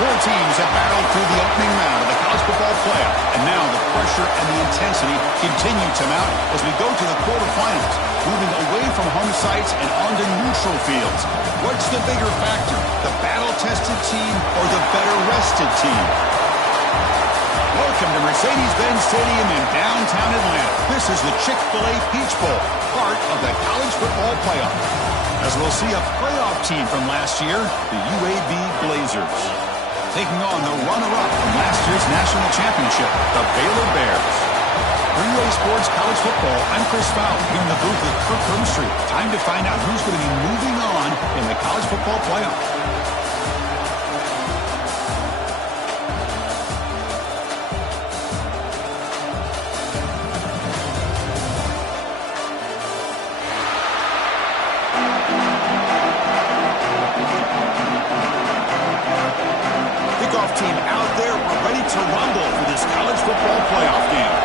Four teams have battled through the opening round of the college football playoff, and now the pressure and the intensity continue to mount as we go to the quarterfinals, moving away from home sites and onto neutral fields. What's the bigger factor, the battle-tested team or the better-rested team? Welcome to Mercedes-Benz Stadium in downtown Atlanta. This is the Chick-fil-A Peach Bowl, part of the college football playoff. As we'll see a playoff team from last year, the UAB Blazers, taking on the runner-up from last year's national championship, the Baylor Bears. For UA Sports College Football, I'm Chris Fowler here in the booth with Kirk Hermstreet. Time to find out who's going to be moving on in the college football playoff. Team out there, we're ready to rumble for this college football playoff game.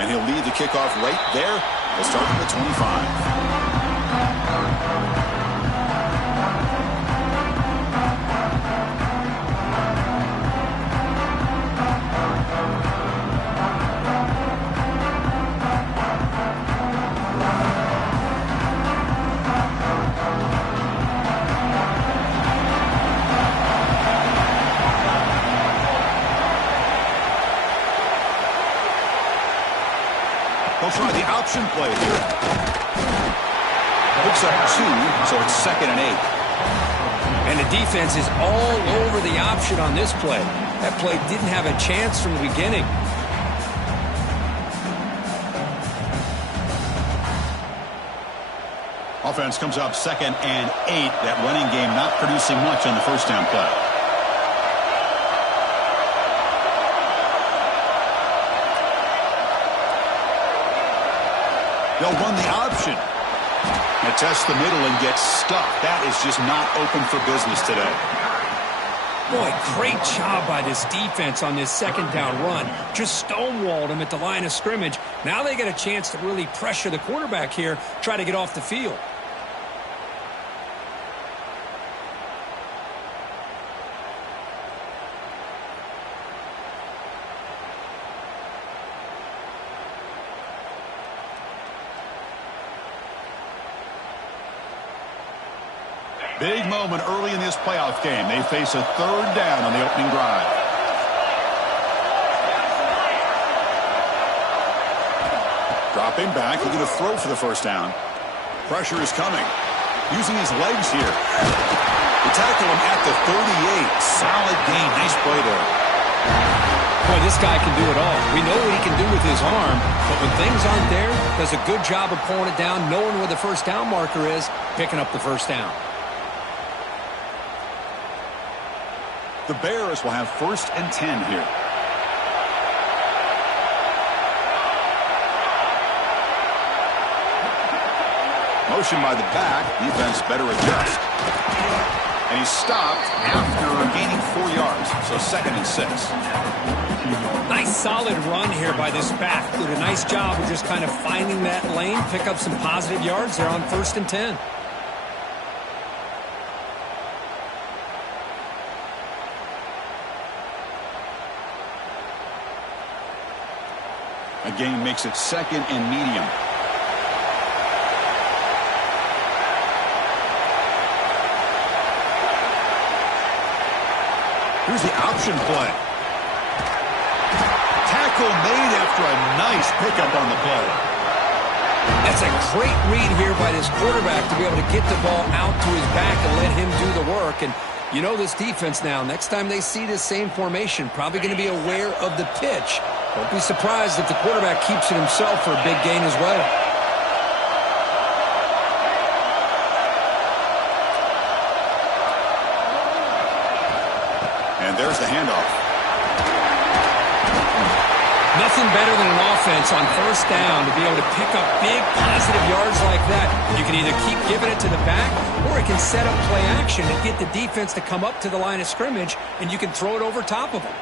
And he'll lead the kickoff right there. We'll start from the 25. They'll try the option play here. Hooks up 2, so it's 2nd and 8. And the defense is all over the option on this play. That play didn't have a chance from the beginning. Offense comes up 2nd and 8. That running game not producing much on the first down play. They'll run the option. They test the middle and get stuck. That is just not open for business today. Boy, great job by this defense on this second down run. Just stonewalled him at the line of scrimmage. Now they get a chance to really pressure the quarterback here, try to get off the field. Big moment early in this playoff game. They face a 3rd down on the opening drive. Dropping back, he'll get a throw for the first down. Pressure is coming. Using his legs here. They tackle him at the 38. Solid gain. Nice play there. Boy, this guy can do it all. We know what he can do with his arm, but when things aren't there, does a good job of pulling it down, knowing where the first down marker is, picking up the first down. The Bears will have 1st and 10 here. Motion by the back. Defense better adjust. And he's stopped after gaining 4 yards. So 2nd and 6. Nice solid run here by this back. Did a nice job of just kind of finding that lane, pick up some positive yards there on 1st and 10. Again, makes it 2nd and medium. Here's the option play. Tackle made after a nice pickup on the play. That's a great read here by this quarterback to be able to get the ball out to his back and let him do the work. And you know this defense now, next time they see this same formation, probably going to be aware of the pitch. Don't be surprised if the quarterback keeps it himself for a big gain as well. And there's the handoff. Nothing better than an offense on 1st down to be able to pick up big positive yards like that. You can either keep giving it to the back, or it can set up play action and get the defense to come up to the line of scrimmage, and you can throw it over top of them.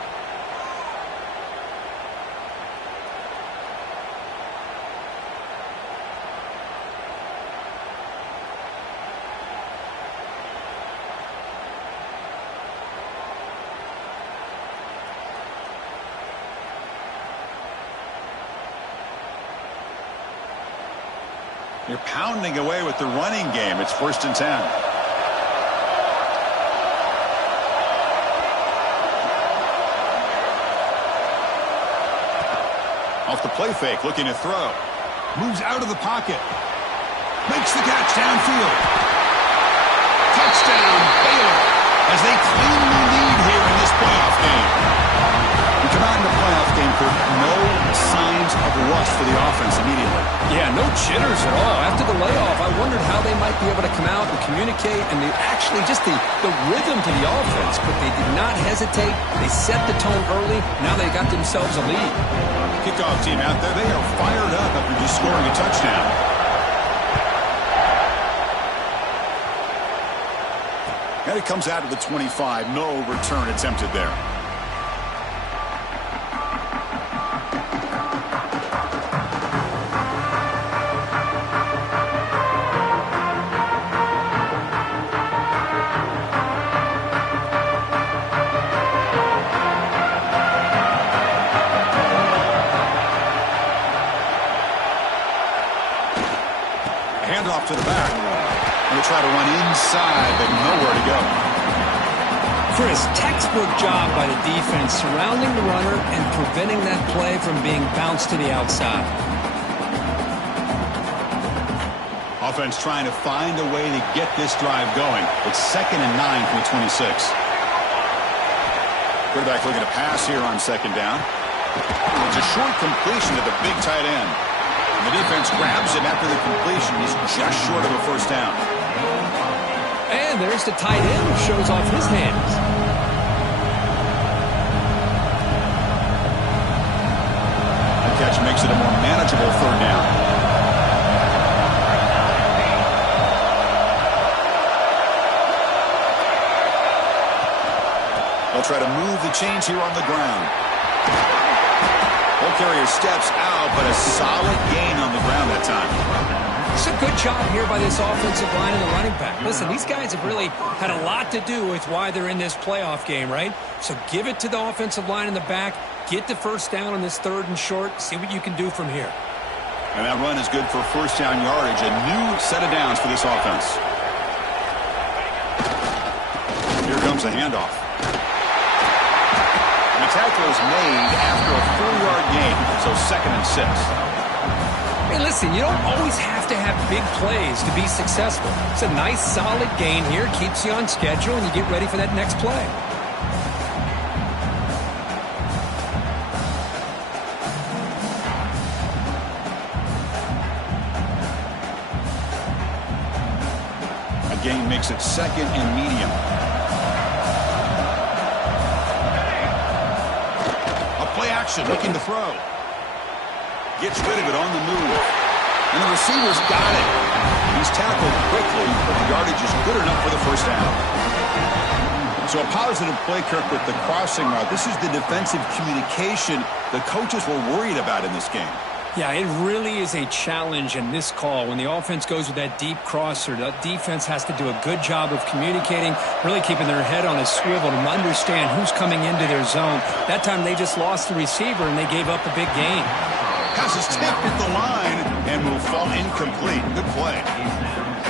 You're pounding away with the running game. It's 1st and 10. Off the play fake, looking to throw. Moves out of the pocket. Makes the catch downfield. Touchdown, Baylor, as they claim the lead here in this playoff game. We come out in the playoff game for no signs of rust for the offense immediately. Yeah, no jitters at all. After the layoff, I wondered how they might be able to come out and communicate and actually just the rhythm to the offense. But they did not hesitate. They set the tone early. Now they got themselves a lead. Kickoff team out there, they are fired up after just scoring a touchdown. And it comes out of the 25. No return attempted there. Handoff to the back. We'll try to run inside, but nowhere to go. Chris, textbook job by the defense surrounding the runner and preventing that play from being bounced to the outside. Offense trying to find a way to get this drive going. It's 2nd and 9 from the 26. Quarterback looking to pass here on 2nd down. It's a short completion to the big tight end. And the defense grabs him after the completion. He's just short of a 1st down. And there's the tight end who shows off his hands. The catch makes it a more manageable 3rd down. They'll try to move the chains here on the ground. Ball carrier steps out, but a solid gain on the ground that time. It's a good job here by this offensive line and the running back. Listen, these guys have really had a lot to do with why they're in this playoff game, right? So give it to the offensive line in the back. Get the 1st down on this 3rd and short. See what you can do from here. And that run is good for 1st down yardage. A new set of downs for this offense. Here comes the handoff. And the tackle is made after a 4-yard gain, so 2nd and 6. Hey, listen, you don't always have to have big plays to be successful. It's a nice, solid gain here. Keeps you on schedule, and you get ready for that next play. A gain makes it 2nd and medium. A play action, looking to throw. Gets rid of it on the move. And the receiver's got it. He's tackled quickly, but the yardage is good enough for the 1st down. So a positive play, Kirk, with the crossing route. This is the defensive communication the coaches were worried about in this game. Yeah, it really is a challenge in this call. When the offense goes with that deep crosser, the defense has to do a good job of communicating, really keeping their head on a swivel to understand who's coming into their zone. That time they just lost the receiver and they gave up a big gain. Pass is tipped at the line and will fall incomplete. Good play.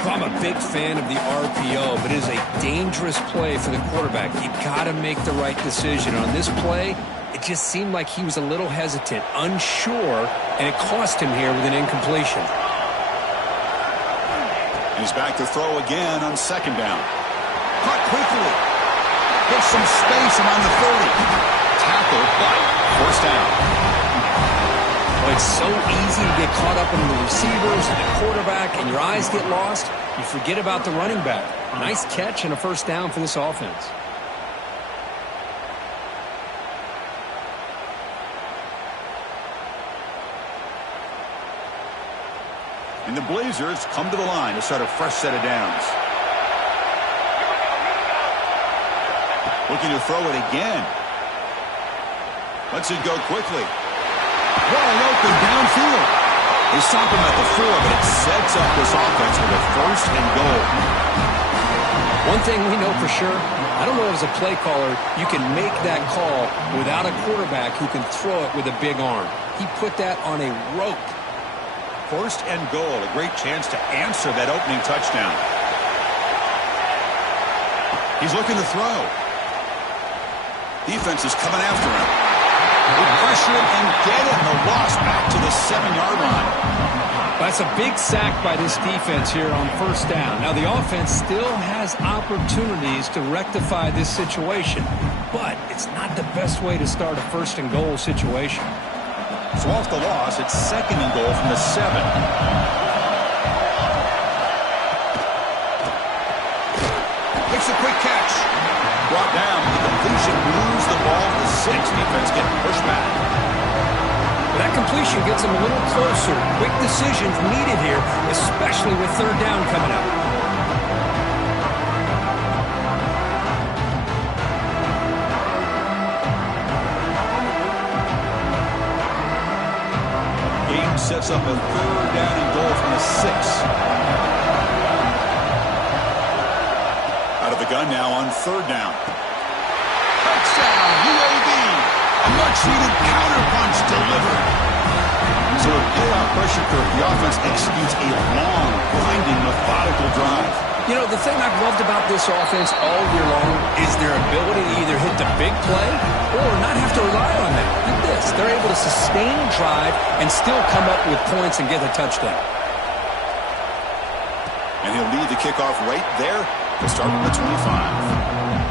Well, I'm a big fan of the RPO, but it is a dangerous play for the quarterback. You've got to make the right decision. On this play, it just seemed like he was a little hesitant, unsure, and it cost him here with an incompletion. He's back to throw again on 2nd down. Caught quickly. Gets some space around the 30. Tackle, but 1st down. Well, it's so easy to get caught up in the receivers and the quarterback, and your eyes get lost. You forget about the running back. Nice catch and a 1st down for this offense. And the Blazers come to the line to start a fresh set of downs. Looking to throw it again. Lets it go quickly. Wide open downfield. They stop him at the 4, but it sets up this offense with a 1st and goal. One thing we know for sure, I don't know as a play caller, you can make that call without a quarterback who can throw it with a big arm. He put that on a rope. 1st and goal. A great chance to answer that opening touchdown. He's looking to throw. Defense is coming after him. They pressure him and get him. The loss back to the 7-yard line. That's a big sack by this defense here on 1st down. Now, the offense still has opportunities to rectify this situation, but it's not the best way to start a 1st and goal situation. So off the loss, it's 2nd and goal from the 7. Makes a quick catch. Brought down. The completion moves the ball to the 6. Defense getting pushed back. That completion gets them a little closer. Quick decisions needed here, especially with 3rd down coming up. Game sets up a 3rd down and goal from the 6. Out of the gun now on 3rd down. Touchdown, UAB. A much-needed counter-punch delivered. So with payoff pressure curve, the offense executes a long, grinding, methodical drive. You know, the thing I've loved about this offense all year long is their ability to either hit the big play or not have to rely on that. Look at this. They're able to sustain drive and still come up with points and get a touchdown. And he'll lead the kickoff right there to start from the 25.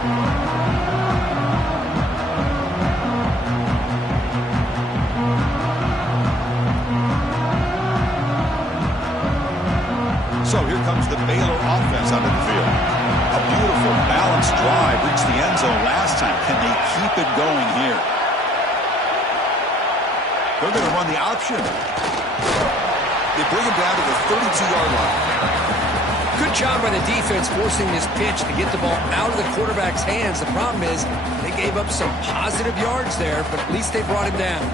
So here comes the Baylor offense out of the field. A beautiful, balanced drive. Reached the end zone last time. Can they keep it going here? They're going to run the option. They bring him down to the 32-yard line. Good job by the defense forcing this pitch to get the ball out of the quarterback's hands. The problem is they gave up some positive yards there, but at least they brought him down.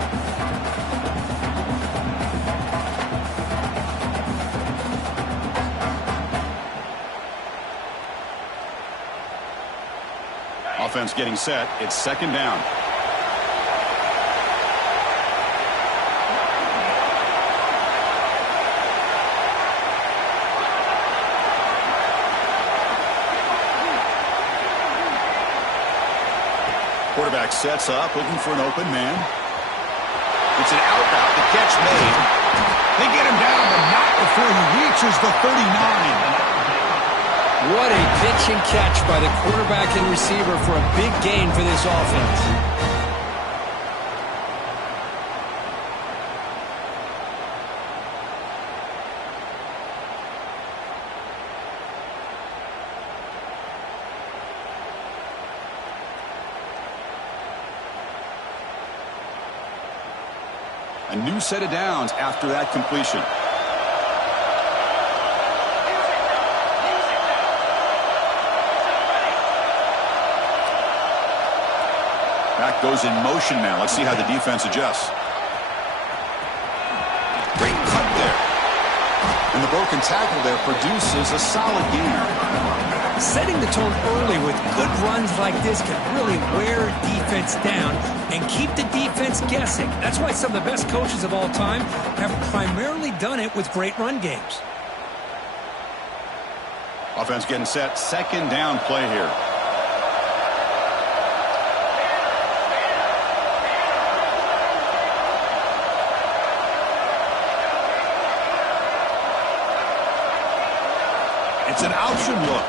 Offense getting set. It's 2nd down. Quarterback sets up, looking for an open man. It's an out route. The catch made. They get him down, but not before he reaches the 39. What a pitch and catch by the quarterback and receiver for a big gain for this offense. A new set of downs after that completion. Back goes in motion now. Let's see how the defense adjusts. Great cut there. And the broken tackle there produces a solid gain. Setting the tone early with good runs like this can really wear defense down and keep the defense guessing. That's why some of the best coaches of all time have primarily done it with great run games. Offense getting set. 2nd down play here. It's an option look.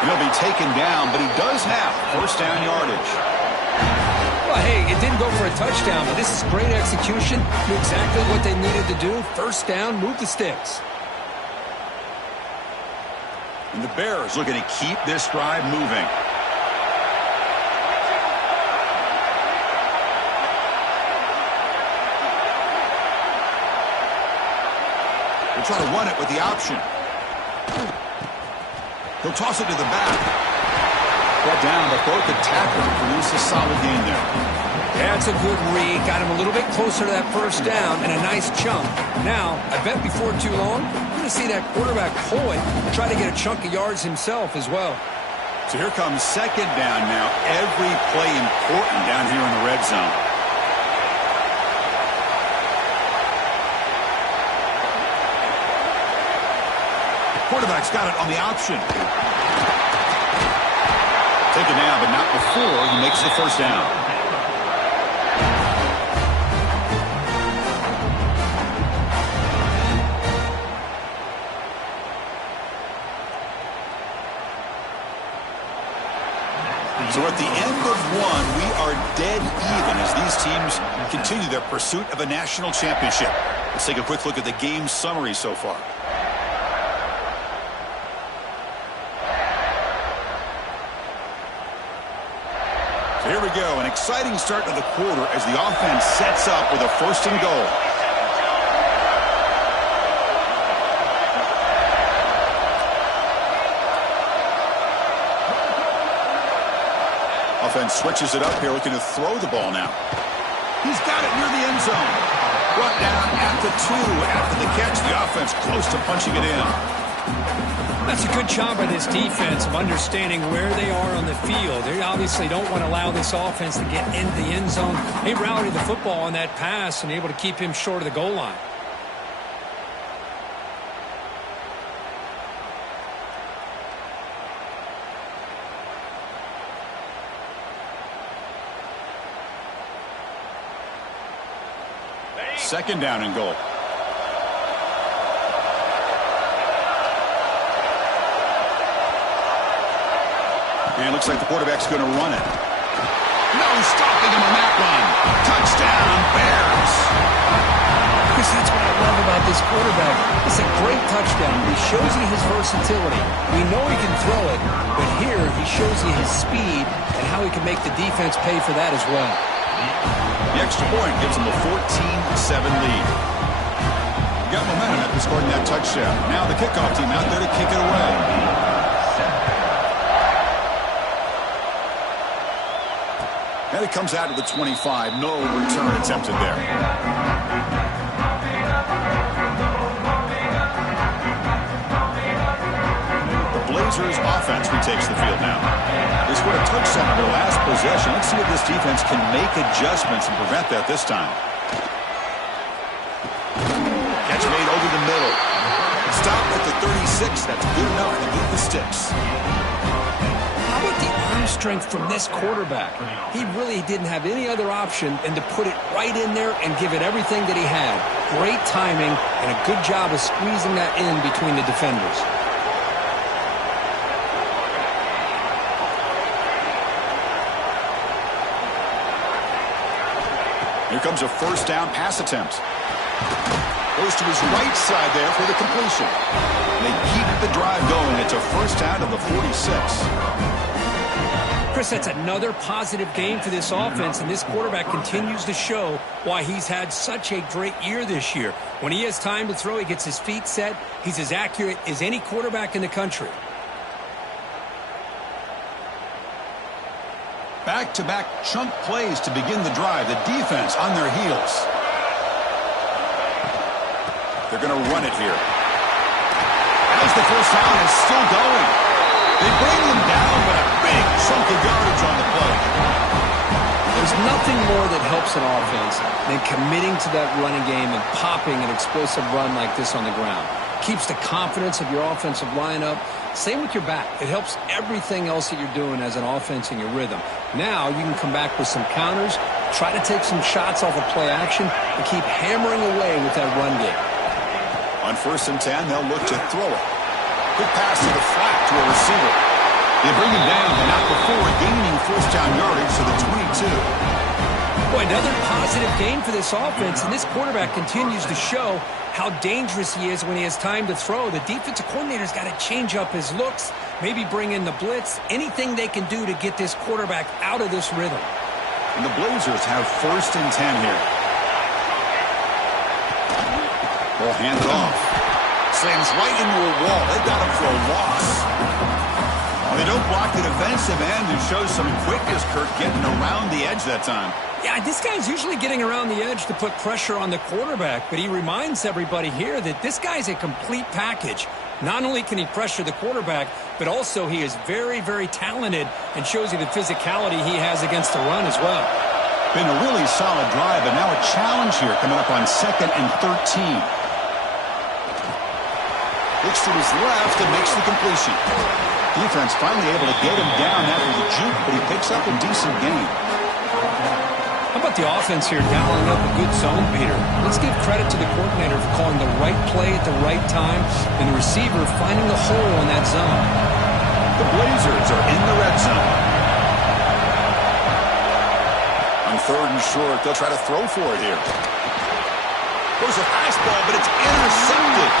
He'll be taken down, but he does have 1st down yardage. Well, hey, it didn't go for a touchdown, but this is great execution. Knew exactly what they needed to do. 1st down, move the sticks. And the Bears looking to keep this drive moving. They'll try to run it with the option. He'll toss it to the back. Brought down, but broke the tackle to produce a solid gain there. That's a good read. Got him a little bit closer to that 1st down and a nice chunk. Now, I bet before too long, we're going to see that quarterback pull it and try to get a chunk of yards himself as well. So here comes 2nd down now. Every play important down here in the red zone. Quarterback's got it on the option. Taken down, but not before he makes the first down. So at the end of one, we are dead even as these teams continue their pursuit of a national championship. Let's take a quick look at the game summary so far. So here we go, an exciting start to the quarter as the offense sets up with a first and goal. Offense switches it up here, looking to throw the ball now. He's got it near the end zone. Brought down at the 2 after the catch. The offense close to punching it in. That's a good job by this defense of understanding where they are on the field. They obviously don't want to allow this offense to get into the end zone. They rallied the football on that pass and able to keep him short of the goal line. Second down and goal. And it looks like the quarterback's going to run it. No stopping him on that run. Touchdown, Bears. Chris, that's what I love about this quarterback. It's a great touchdown. He shows you his versatility. We know he can throw it, but here he shows you his speed and how he can make the defense pay for that as well. The extra point gives them a 14-7 lead. Got momentum after scoring that touchdown. Now the kickoff team out there to kick it away. And it comes out to the 25. No return attempted there. The Blazers offense retakes the field now. They scored a touchdown on their last possession. Let's see if this defense can make adjustments and prevent that this time. Catch made over the middle. Stop at the 36. That's good enough to move the sticks. How about the arm strength from this quarterback? He really didn't have any other option than to put it right in there and give it everything that he had. Great timing and a good job of squeezing that in between the defenders. Here comes a first down pass attempt. Goes to his right side there for the completion. They keep the drive going. It's a first down to the 46. Chris, that's another positive game for this offense, and this quarterback continues to show why he's had such a great year this year. When he has time to throw, he gets his feet set. He's as accurate as any quarterback in the country. Back-to-back chunk plays to begin the drive. The defense on their heels. They're going to run it here. As the first down is still going. They bring them down, but a big chunk of yardage on the play. There's nothing more that helps an offense than committing to that running game and popping an explosive run like this on the ground. Keeps the confidence of your offensive lineup. Same with your back. It helps everything else that you're doing as an offense in your rhythm. Now you can come back with some counters, try to take some shots off of play action, and keep hammering away with that run game. On 1st and 10, they'll look to throw it. Good pass to the flat to a receiver. They bring him down, but not before gaining first down yardage to the 22. Boy, another positive game for this offense, and this quarterback continues to show how dangerous he is when he has time to throw. The defensive coordinator's got to change up his looks, maybe bring in the blitz, anything they can do to get this quarterback out of this rhythm. And the Blazers have 1st and 10 here. Ball handed off. Slams right into a wall. They got him for a loss. Well, they don't block the defensive end and show some quickness, Kirk, getting around the edge that time. Yeah, this guy's usually getting around the edge to put pressure on the quarterback, but he reminds everybody here that this guy's a complete package. Not only can he pressure the quarterback, but also he is very, very talented and shows you the physicality he has against the run as well. Been a really solid drive, but now a challenge here coming up on 2nd and 13. Looks to his left and makes the completion. Defense finally able to get him down after the juke, but he picks up a decent gain. How about the offense here dialing up a good zone beater? Let's give credit to the coordinator for calling the right play at the right time and the receiver finding the hole in that zone. The Blazers are in the red zone. On 3rd and short, they'll try to throw for it here. Goes a fastball, but it's intercepted.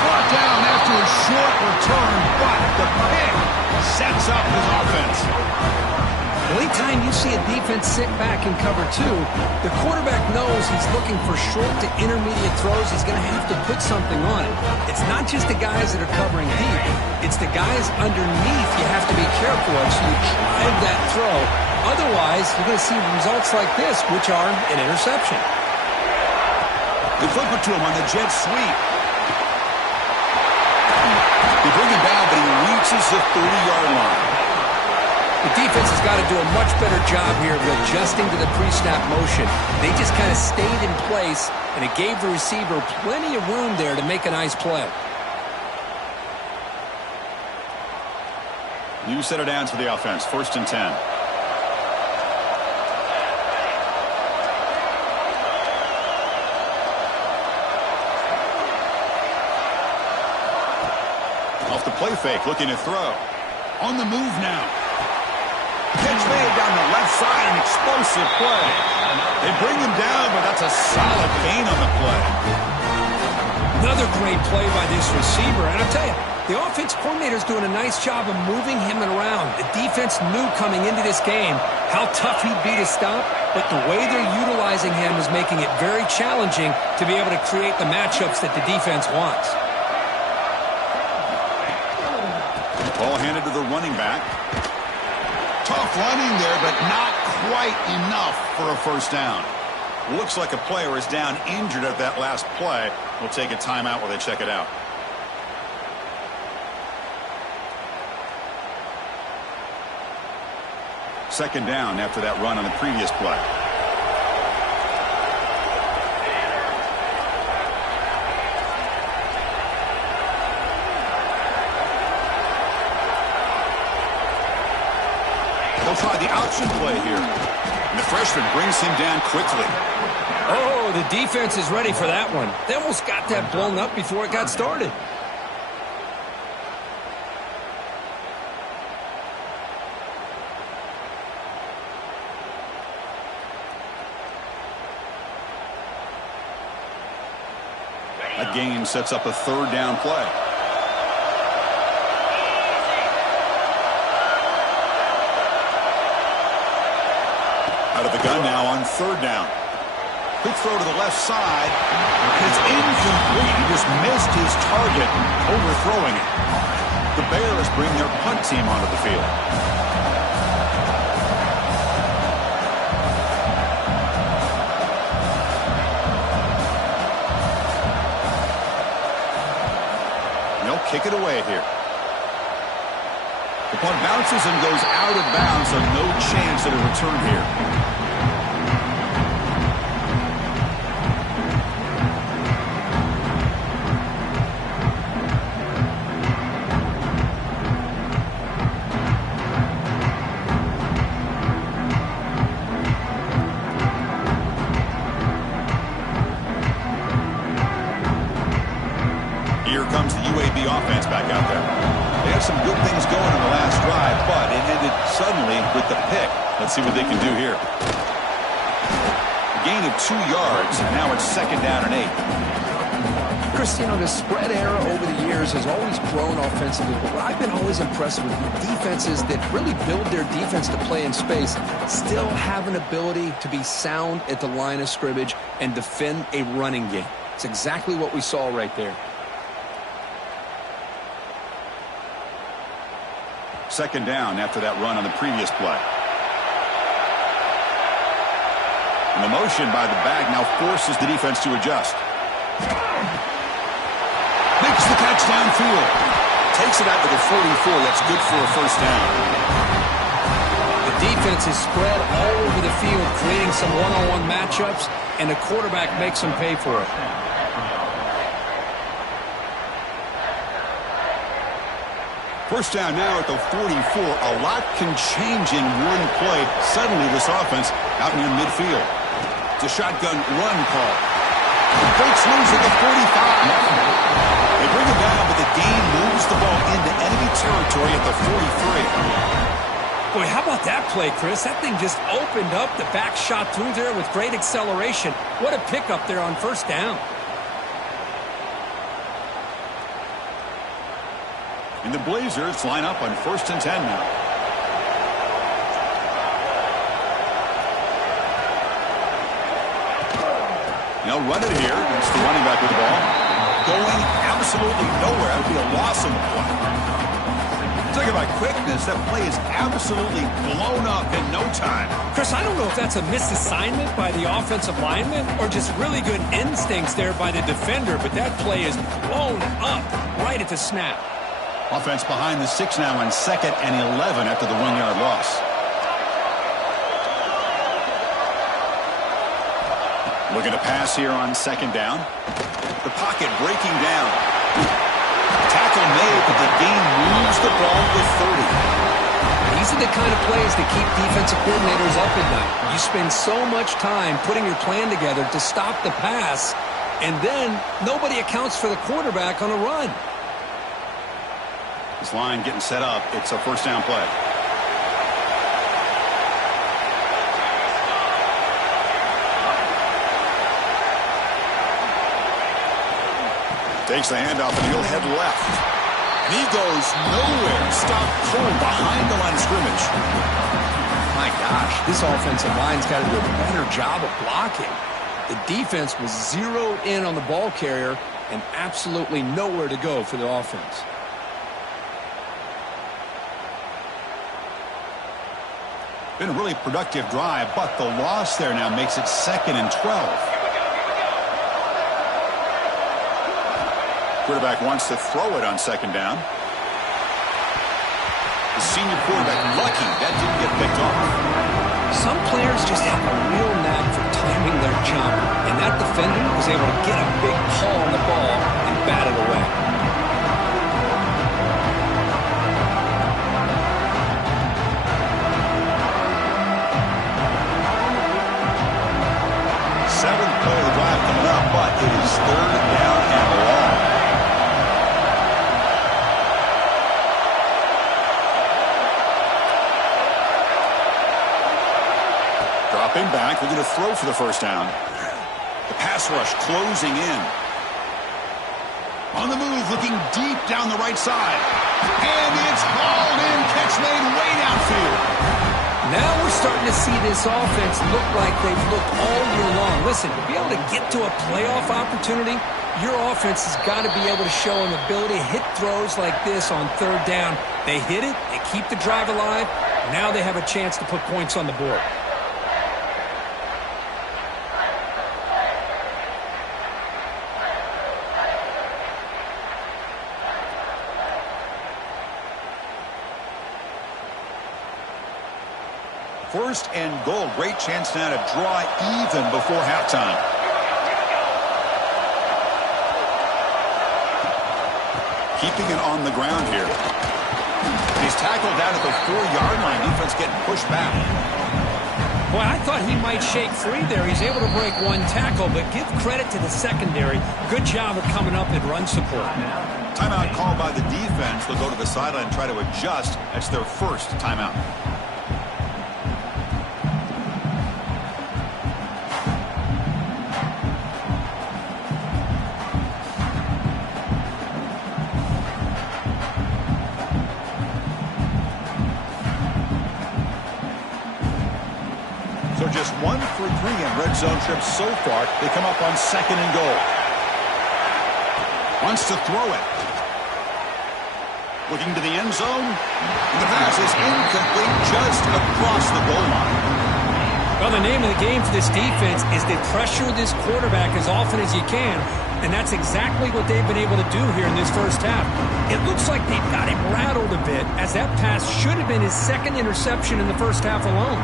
Brought down after a short return, but the pick sets up his offense. Well, anytime you see a defense sit back and cover 2, the quarterback knows he's looking for short to intermediate throws. He's going to have to put something on it. It's not just the guys that are covering deep. It's the guys underneath you have to be careful of, so you drive that throw. Otherwise, you're going to see results like this, which are an interception. They flip it to him on the jet sweep. They bring him down, but he reaches the 30-yard line. The defense has got to do a much better job here of adjusting to the pre-snap motion. They just kind of stayed in place, and it gave the receiver plenty of room there to make a nice play. New set of downs for the offense. 1st and 10. Off the play fake, looking to throw. On the move now. Pitch made down the left side, an explosive play. They bring him down, but that's a solid gain on the play. Another great play by this receiver. And I'll tell you, the offense coordinator is doing a nice job of moving him around. The defense knew coming into this game how tough he'd be to stop, but the way they're utilizing him is making it very challenging to be able to create the matchups that the defense wants. Ball handed to the running back. Tough running there, but not quite enough for a 1st down. Looks like a player is down injured at that last play. We'll take a timeout while they check it out. Second down after that run on the previous play. They'll try the option play here. And the freshman brings him down quickly. Oh, the defense is ready for that one. They almost got that blown up before it got started. That gain sets up a 3rd down play. Out of the gun now on 3rd down. Quick throw to the left side. It's incomplete. He just missed his target, overthrowing it. The Bears bring their punt team onto the field. They'll kick it away here. The punt bounces and goes out of bounds, so no chance at a return here. Here comes the UAB offense back out there. They had some good things going on the last drive, but it ended suddenly with the pick. Let's see what they can do here. A gain of 2 yards, and now it's 2nd down and 8. Chris, you know, the spread era over the years has always grown offensively, but what I've been always impressed with defenses that really build their defense to play in space still have an ability to be sound at the line of scrimmage and defend a running game. It's exactly what we saw right there. 2nd down after that run on the previous play. And the motion by the back now forces the defense to adjust. Makes the catch downfield. Takes it out to the 44. That's good for a 1st down. The defense is spread all over the field, creating some one-on-one matchups, and the quarterback makes them pay for it. First down now at the 44. A lot can change in one play. Suddenly this offense out near midfield. It's a shotgun run call. Breaks loose at the 45. They bring it down, but the gain moves the ball into enemy territory at the 43. Boy, how about that play, Chris? That thing just opened up. The back shot through there with great acceleration. What a pickup there on first down. And the Blazers line up on 1st and 10 now. They'll run it here. It's the running back with the ball. Going absolutely nowhere. That would be a loss on the play. Talking about quickness, that play is absolutely blown up in no time. Chris, I don't know if that's a misassignment by the offensive lineman or just really good instincts there by the defender, but that play is blown up right at the snap. Offense behind the 6 now on 2nd and 11 after the 1-yard loss. Looking to pass here on 2nd down. The pocket breaking down. Tackle made, but the gain moves the ball to 30. These are the kind of plays that keep defensive coordinators up at night. You spend so much time putting your plan together to stop the pass, and then nobody accounts for the quarterback on a run. This line getting set up. It's a first down play. Takes the handoff and he'll head left. And he goes nowhere. Stopped cold behind the line of scrimmage. My gosh, this offensive line's got to do a better job of blocking. The defense was zeroed in on the ball carrier and absolutely nowhere to go for the offense. Been a really productive drive, but the loss there now makes it 2nd and 12. Quarterback wants to throw it on 2nd down. The senior quarterback lucky that didn't get picked off. Some players just have a real knack for timing their jump, and that defender was able to get a big paw on the ball and bat it away. Seventh play of the drive coming up, but it is 3rd down and long. Dropping back, looking to throw for the first down. The pass rush closing in. On the move, looking deep down the right side. And it's hauled in, catch made way downfield. Now we're starting to see this offense look like they've looked all year long. Listen, to be able to get to a playoff opportunity, your offense has got to be able to show an ability to hit throws like this on 3rd down. They hit it, they keep the drive alive. Now they have a chance to put points on the board. First and goal. Great chance now to draw even before halftime. Keeping it on the ground here. He's tackled down at the 4-yard line. Defense getting pushed back. Boy, I thought he might shake free there. He's able to break one tackle, but give credit to the secondary. Good job of coming up in run support. Timeout called by the defense. They'll go to the sideline and try to adjust. That's their first timeout. So just 1 for 3 in red zone trips so far. They come up on 2nd and goal. Wants to throw it. Looking to the end zone. And the pass is incomplete just across the goal line. Well, the name of the game for this defense is to pressure this quarterback as often as you can, and that's exactly what they've been able to do here in this first half. It looks like they've got him rattled a bit, as that pass should have been his 2nd interception in the first half alone.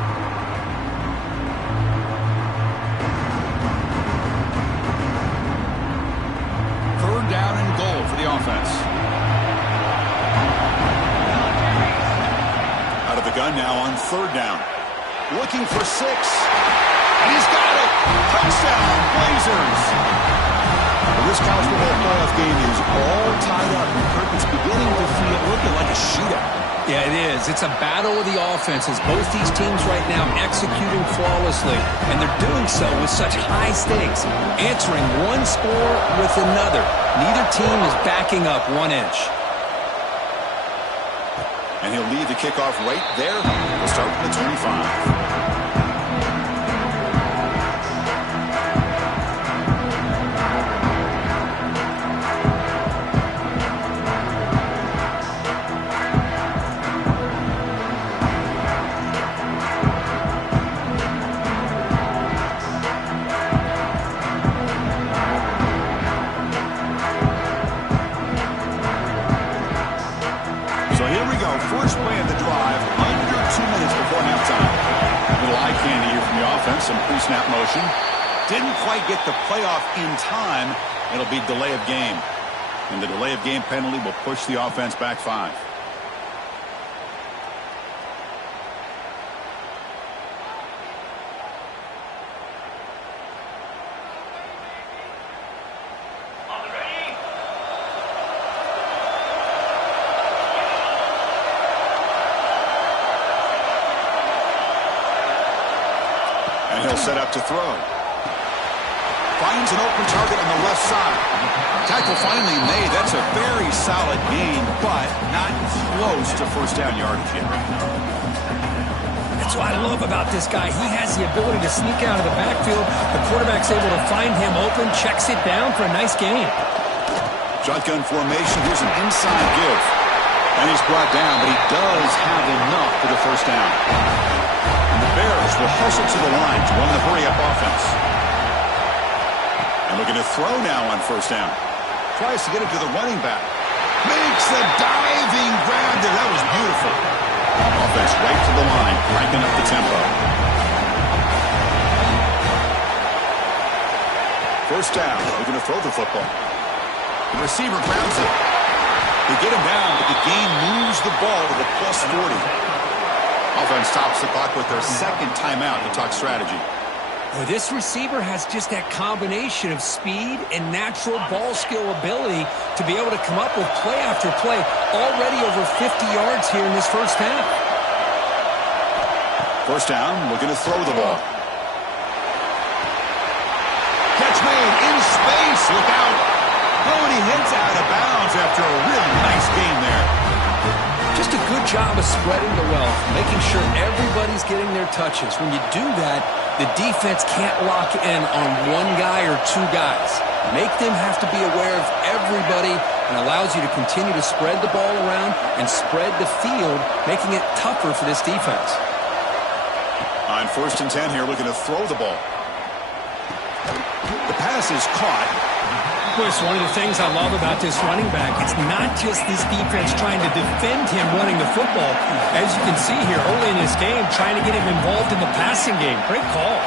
Third down and goal for the offense. run now on third down. Looking for 6. And he's got it. Touchdown, Blazers. Well, this college football playoff game is all tied up. It's beginning to feel looking like a shootout. Yeah, it is. It's a battle of the offenses. Both these teams right now executing flawlessly, and they're doing so with such high stakes, answering one score with another. Neither team is backing up 1 inch. And he'll lead the kickoff right there. We'll start with the 25. First play of the drive, under 2 minutes before halftime. A little eye candy here from the offense, some pre-snap motion. Didn't quite get the playoff in time. It'll be delay of game. And the delay of game penalty will push the offense back 5. He'll set up to throw. Finds an open target on the left side. Tackle finally made. That's a very solid gain, but not close to first down yardage yet. That's what I love about this guy. He has the ability to sneak out of the backfield. The quarterback's able to find him open, checks it down for a nice gain. Shotgun formation. Here's an inside give. And he's brought down, but he does have enough for the first down. The Bears will hustle to the line to run the hurry-up offense. And looking to throw now on first down. Tries to get it to the running back. Makes the diving grab there. That was beautiful. Offense right to the line, cranking up the tempo. First down, looking to throw the football. The receiver grabs it. They get him down, but the game moves the ball to the plus 40. Offense stops the clock with their second timeout to talk strategy. Well, this receiver has just that combination of speed and natural ball skill ability to be able to come up with play after play, already over 50 yards here in this first half. First down, looking to throw the ball. Catch made in space. Look out. Oh, and he hits out of bounds after a really nice game there. Just a good job of spreading the wealth, making sure everybody's getting their touches. When you do that, the defense can't lock in on one guy or two guys. Make them have to be aware of everybody, and allows you to continue to spread the ball around and spread the field, making it tougher for this defense. On 1st and 10 here, looking to throw the ball. The pass is caught. Of course, one of the things I love about this running back, it's not just this defense trying to defend him running the football. As you can see here early in this game, trying to get him involved in the passing game. Great call.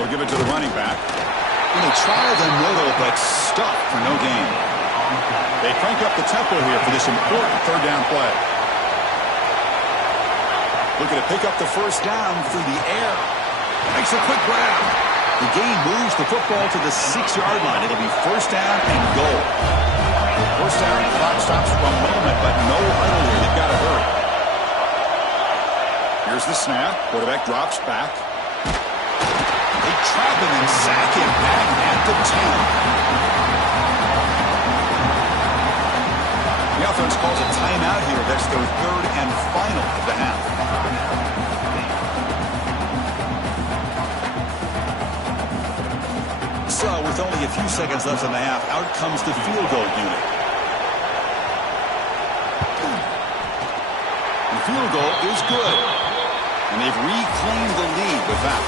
They'll give it to the running back. And they try the middle, but stuck for no gain. They crank up the tempo here for this important third down play. Looking to pick up the first down through the air. Makes a quick grab. The game moves the football to the 6-yard line. It'll be first down and goal. First down, clock stops for a moment, but no huddle here. They've got to hurry. Here's the snap. Quarterback drops back. They trap him and sack him back at the 10. The offense calls a timeout here. That's their third and final of the half. So, with only a few seconds left in the half, out comes the field goal unit. The field goal is good. And they've reclaimed the lead with that.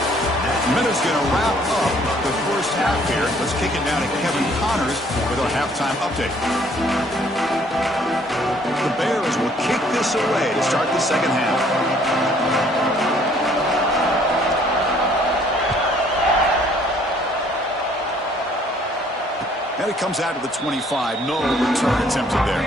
Minutes going to wrap up the first half here. Let's kick it down to Kevin Connors with our halftime update. The Bears will kick this away to start the second half. And it comes out to the 25. No return attempted there.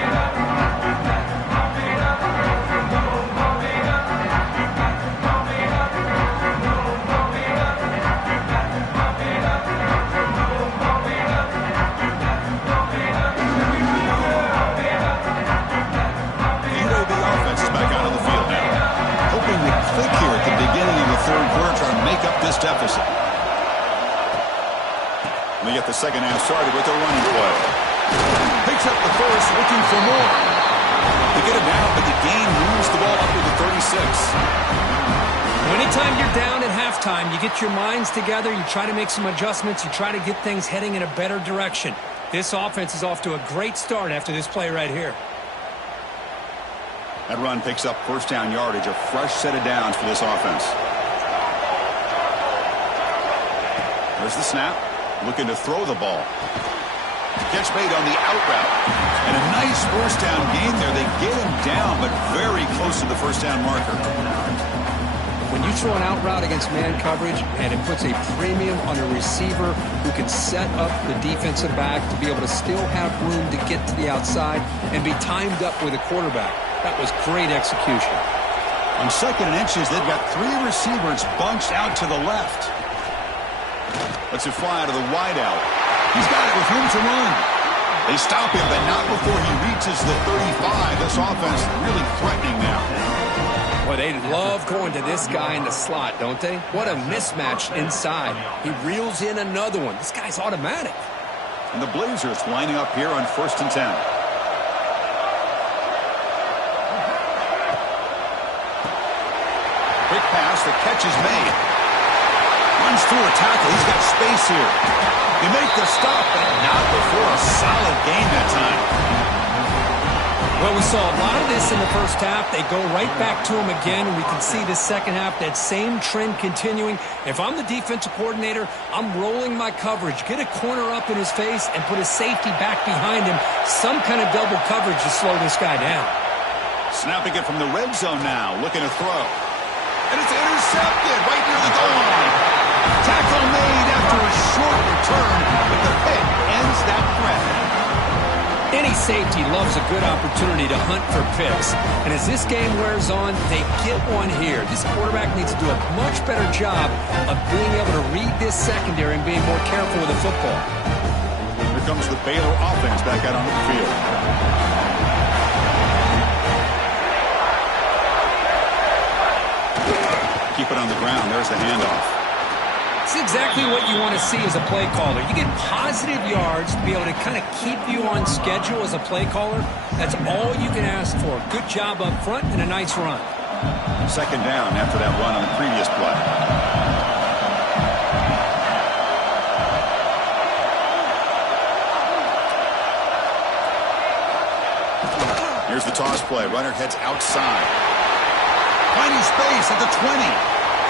this deficit. We get the second half started with a running play. Picks up the first, looking for more. They get it down, but the gain moves the ball up to the 36. Anytime you're down at halftime, you get your minds together, you try to make some adjustments, you try to get things heading in a better direction. This offense is off to a great start after this play right here. That run picks up first down yardage, a fresh set of downs for this offense. There's the snap, looking to throw the ball. Catch made on the out route. And a nice first down gain there. They get him down, but very close to the first down marker. When you throw an out route against man coverage, and it puts a premium on a receiver who can set up the defensive back to be able to still have room to get to the outside and be timed up with a quarterback. That was great execution. On second and inches, they've got three receivers bunched out to the left. Lets it fly to the wideout. He's got it with room to run. They stop him, but not before he reaches the 35. This offense really threatening now. Boy, they love going to this guy in the slot, don't they? What a mismatch inside. He reels in another one. This guy's automatic. And the Blazers lining up here on 1st and 10. Quick pass, the catch is made. Runs through a tackle. He's got space here. They make the stop, but not before a solid gain that time. Well, we saw a lot of this in the first half. They go right back to him again, and we can see the second half, that same trend continuing. If I'm the defensive coordinator, I'm rolling my coverage. Get a corner up in his face and put his safety back behind him. Some kind of double coverage to slow this guy down. Snapping it from the red zone now, looking to throw. And it's intercepted right near the goal line. Tackle made after a short return, but the pick ends that threat. Any safety loves a good opportunity to hunt for picks. And as this game wears on, they get one here. This quarterback needs to do a much better job of being able to read this secondary and being more careful with the football. Here comes the Baylor offense back out onto the field. Keep it on the ground. There's the handoff. It's exactly what you want to see as a play caller. You get positive yards to be able to kind of keep you on schedule as a play caller. That's all you can ask for. Good job up front and a nice run. Second down after that run on the previous play. Here's the toss play. Runner heads outside. Finding space at the 20.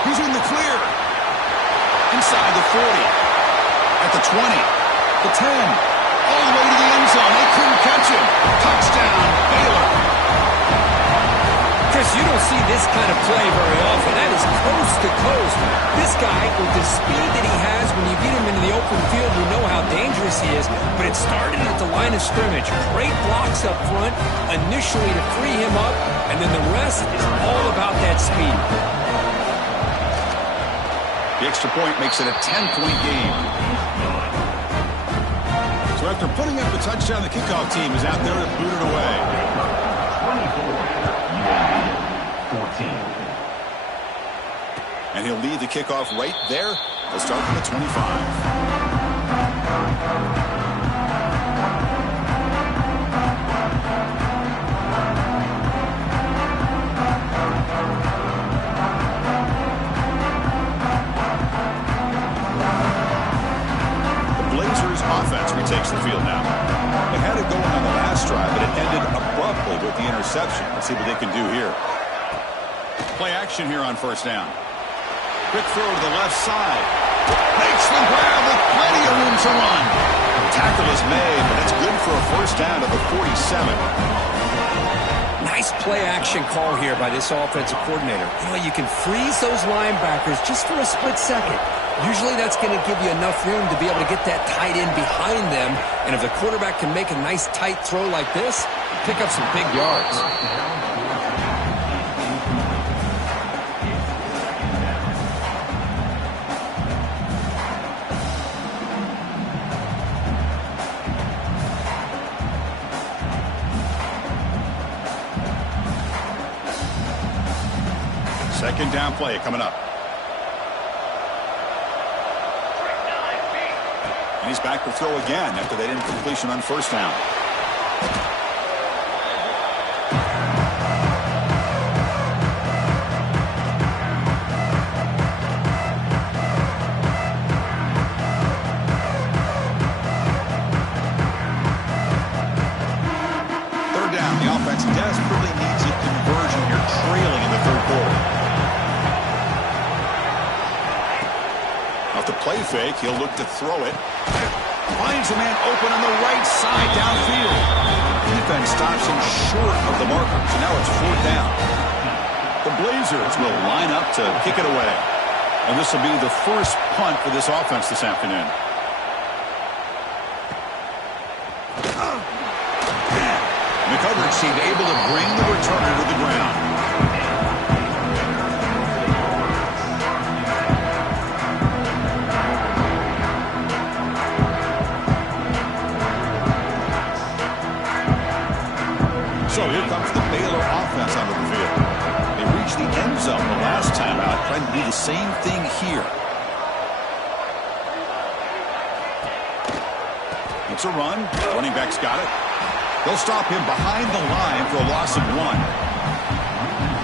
He's in the clear. Inside the 40. At the 20. The 10. All the way to the end zone. They couldn't catch him. Touchdown, Baylor. Chris, you don't see this kind of play very often. That is coast to coast. This guy, with the speed that he has, when you get him into the open field, you know how dangerous he is. But it started at the line of scrimmage. Great blocks up front, initially to free him up, and then the rest is all about that speed. The extra point makes it a 10-point game. So after putting up the touchdown, the kickoff team is out there to boot it away. 24, UAB 14. And he'll lead the kickoff right there. They'll start from the 25. Offense retakes the field now. They had it going on the last drive, but it ended abruptly with the interception. Let's see what they can do here. Play action here on first down. Quick throw to the left side. Makes the grab with plenty of room to run. Tackle is made, but that's good for a first down to the 47. Nice play action call here by this offensive coordinator. You know, you can freeze those linebackers just for a split second. Usually that's going to give you enough room to be able to get that tight end behind them. And if the quarterback can make a nice tight throw like this, pick up some big yards. Second down play coming up. And he's back to throw again after that incompletion on first down. Third down. The offense desperately needs a conversion here, trailing in the third quarter. Off the play fake, he'll look to throw it. Finds a man open on the right side downfield. Defense stops him short of the marker, so now it's fourth down. The Blazers will line up to kick it away. And this will be the first punt for this offense this afternoon. The coverage team able to bring the returner to the ground. So here comes the Baylor offense onto the field. They reached the end zone the last time out, trying to do the same thing here. It's a run. Running back's got it. They'll stop him behind the line for a loss of 1.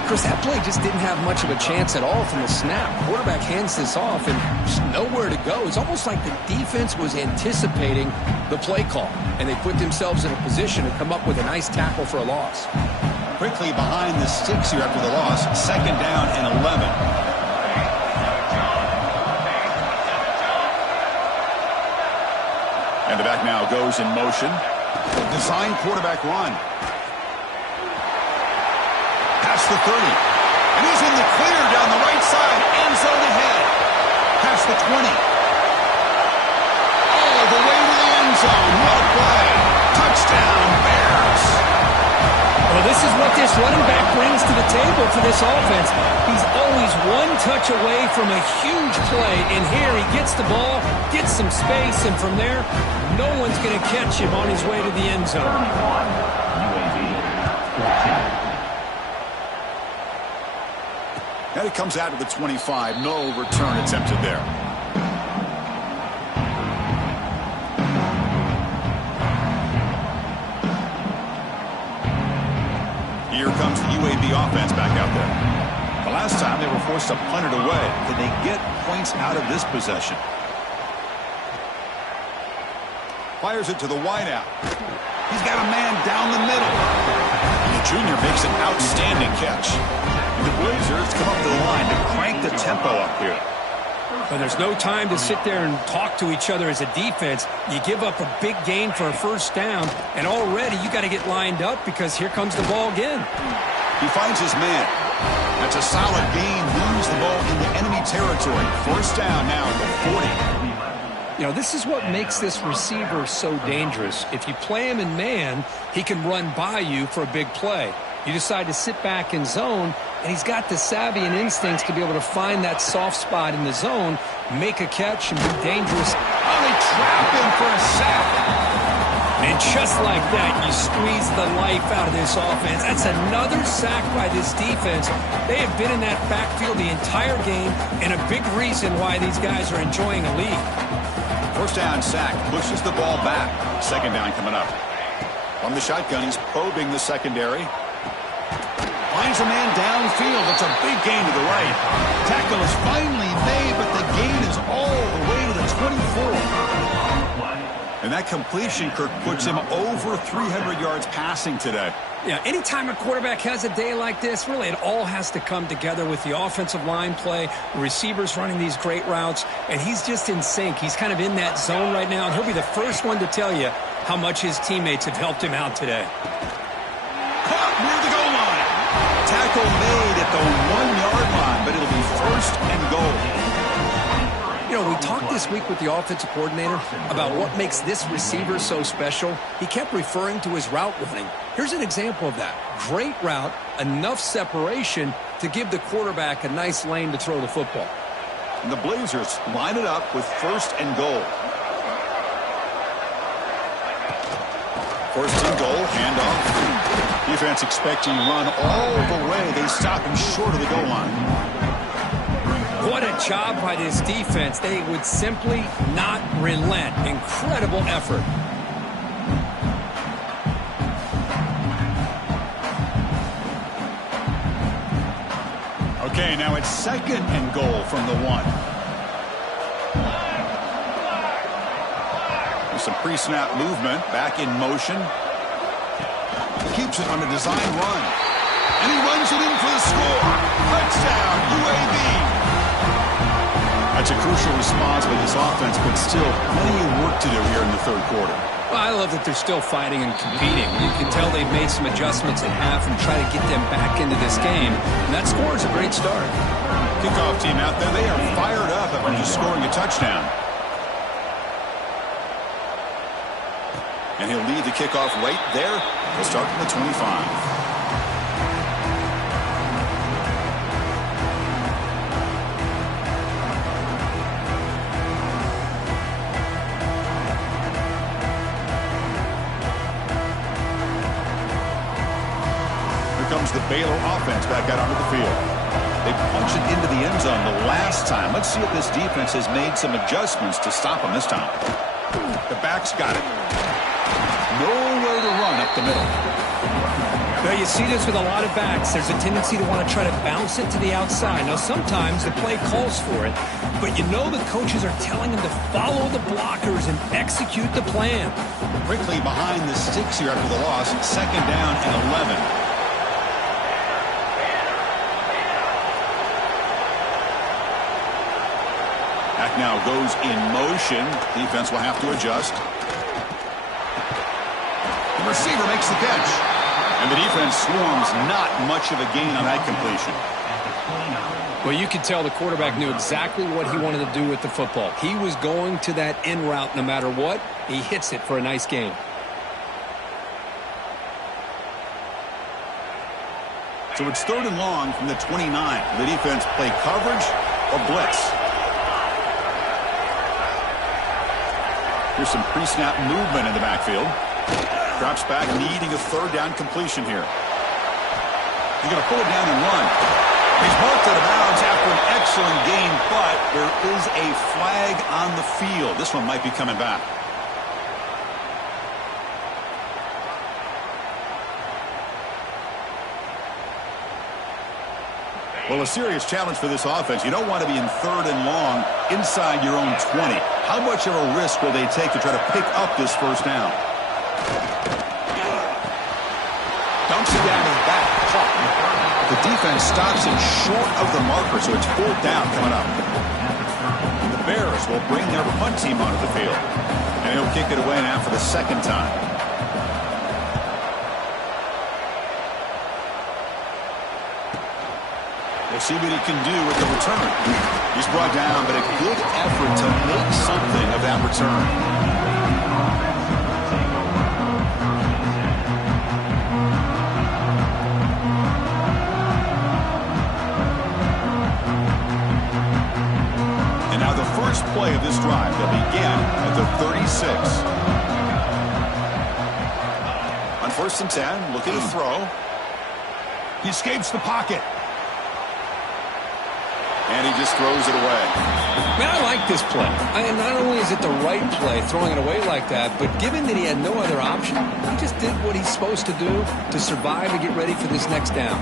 Chris, that play just didn't have much of a chance at all from the snap. Quarterback hands this off and just nowhere to go. It's almost like the defense was anticipating the play call, and they put themselves in a position to come up with a nice tackle for a loss. Quickly behind the sticks here after the loss. Second down and 11. And the back now goes in motion. Design quarterback run. Past the 30. And he's in the clear down the right side. End zone ahead. Past the 20. All the way to the end zone. What a play. Touchdown, Bears. Well, this is what this running back brings to the table for this offense. He's always one touch away from a huge play. And here he gets the ball, gets some space, and from there, no one's going to catch him on his way to the end zone. UAB 14. And it comes out to the 25. No return attempted there. Here comes the UAB offense back out there. The last time they were forced to punt it away. Can they get points out of this possession? Fires it to the wideout. He's got a man down the middle. And the junior makes an outstanding catch. And the Blazers come up to the line to crank the tempo up here. But there's no time to sit there and talk to each other as a defense. You give up a big gain for a first down, and already you got to get lined up because here comes the ball again. He finds his man. That's a solid gain. Moves the ball into enemy territory. First down now at the 40. You know, this is what makes this receiver so dangerous. If you play him in man, he can run by you for a big play. You decide to sit back in zone, and he's got the savvy and instincts to be able to find that soft spot in the zone, make a catch, and be dangerous. Oh, they trap him for a sack. And just like that, you squeeze the life out of this offense. That's another sack by this defense. They have been in that backfield the entire game, and a big reason why these guys are enjoying a lead. First down sack, pushes the ball back. Second down coming up. From the shotgun, he's probing the secondary. Finds a man downfield. It's a big gain to the right. Tackle is finally made, but the gain is all the way to the 24. And that completion, Kirk, puts him over 300 yards passing today. Yeah, anytime a quarterback has a day like this, really it all has to come together with the offensive line play, the receivers running these great routes, and he's just in sync. He's kind of in that zone right now, and he'll be the first one to tell you how much his teammates have helped him out today. Caught near the goal line. Tackle made at the 1-yard line, but it'll be first and goal. You know, we talked this week with the offensive coordinator about what makes this receiver so special. He kept referring to his route running. Here's an example of that. Great route, enough separation to give the quarterback a nice lane to throw the football. And the Blazers line it up with first and goal. First and goal, handoff. Defense expecting run all the way. They stop him short of the goal line. What a job by this defense. They would simply not relent. Incredible effort. Okay, now it's 2nd and goal from the 1. There's some pre-snap movement, back in motion. Keeps it on a design run. And he runs it in for the score. Touchdown, UAB. That's a crucial response by this offense, but still plenty of work to do here in the 3rd quarter. Well, I love that they're still fighting and competing. You can tell they've made some adjustments at half and try to get them back into this game. And that score is a great start. Kickoff team out there, they are fired up after just scoring a touchdown. And he'll lead the kickoff right there. He'll start from the 25. Comes the Baylor offense back out onto the field. They punch it into the end zone the last time. Let's see if this defense has made some adjustments to stop them this time. The back's got it. Nowhere to run up the middle. Now you see this with a lot of backs. There's a tendency to want to try to bounce it to the outside. Now sometimes the play calls for it, but you know the coaches are telling them to follow the blockers and execute the plan. Quickly behind the sticks here after the loss. 2nd down and 11. Back now goes in motion. Defense will have to adjust. The receiver makes the catch. And the defense swarms. Not much of a gain on that completion. Well, you could tell the quarterback knew exactly what he wanted to do with the football. He was going to that in route no matter what. He hits it for a nice gain. So it's 3rd and long from the 29. The defense play coverage or blitz. Here's some pre-snap movement in the backfield. Drops back, needing a 3rd down completion here. He's going to pull it down and run. He's marked out of bounds after an excellent game, but there is a flag on the field. This one might be coming back. Well, a serious challenge for this offense. You don't want to be in 3rd and long inside your own 20. How much of a risk will they take to try to pick up this 1st down? Dumps it down to the back. The defense stops him short of the marker, so it's 4th down coming up. The Bears will bring their punt team onto the field. And he'll kick it away now for the 2nd time. We'll see what he can do with the return. He's brought down, but a good effort to make something of that return. And now the first play of this drive that began at the 36. On 1st and 10, looking to throw. He escapes the pocket. And he just throws it away. Man, I like this play. Not only is it the right play, throwing it away like that, but given that he had no other option, he just did what he's supposed to do to survive and get ready for this next down.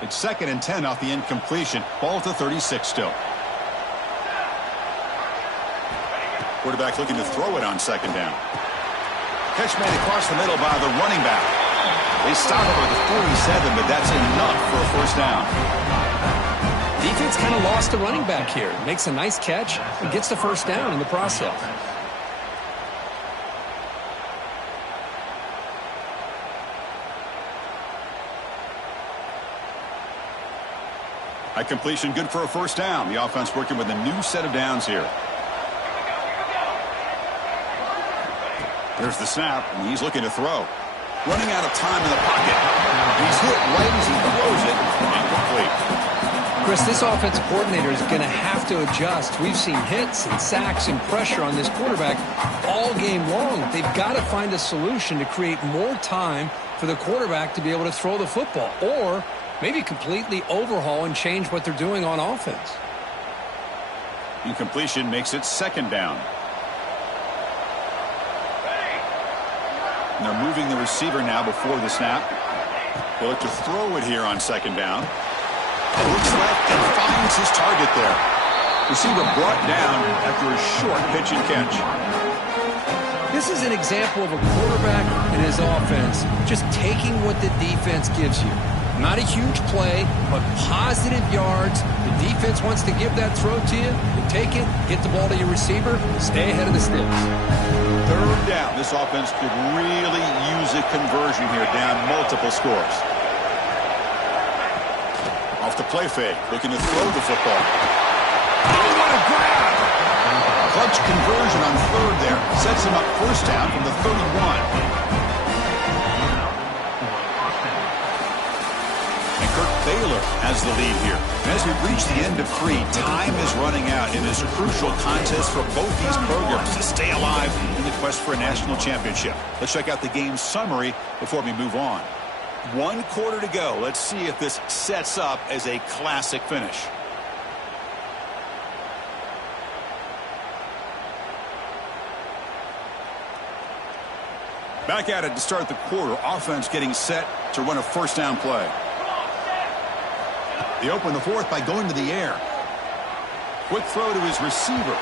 It's 2nd and 10 off the incompletion. Ball at the 36 still. Quarterback looking to throw it on 2nd down. Catch made across the middle by the running back. They stop him at the 47, but that's enough for a 1st down. Defense kind of lost the running back here. Makes a nice catch and gets the 1st down in the process. High completion, good for a 1st down. The offense working with a new set of downs here. There's the snap, and he's looking to throw. Running out of time in the pocket. He's hit right as he throws it. Incomplete. Chris, this offensive coordinator is going to have to adjust. We've seen hits and sacks and pressure on this quarterback all game long. They've got to find a solution to create more time for the quarterback to be able to throw the football, or maybe completely overhaul and change what they're doing on offense. Incompletion makes it second down. And they're moving the receiver now before the snap. They'll look to throw it here on second down. Looks left and finds his target there. Receiver brought down after a short pitch and catch. This is an example of a quarterback and his offense just taking what the defense gives you. Not a huge play, but positive yards. The defense wants to give that throw to you. You take it, get the ball to your receiver, stay ahead of the sticks. Third down. This offense could really use a conversion here, down multiple scores. Off the play fake, looking to throw the football. Oh, what a grab! Clutch conversion on third there. Sets him up first down from the 31. And Baylor has the lead here. As we reach the end of 3, time is running out in this crucial contest for both these programs to stay alive in the quest for a national championship. Let's check out the game summary before we move on. 1 quarter to go. Let's see if this sets up as a classic finish. Back at it to start the quarter. Offense getting set to run a first down play. They open the fourth by going to the air. Quick throw to his receiver.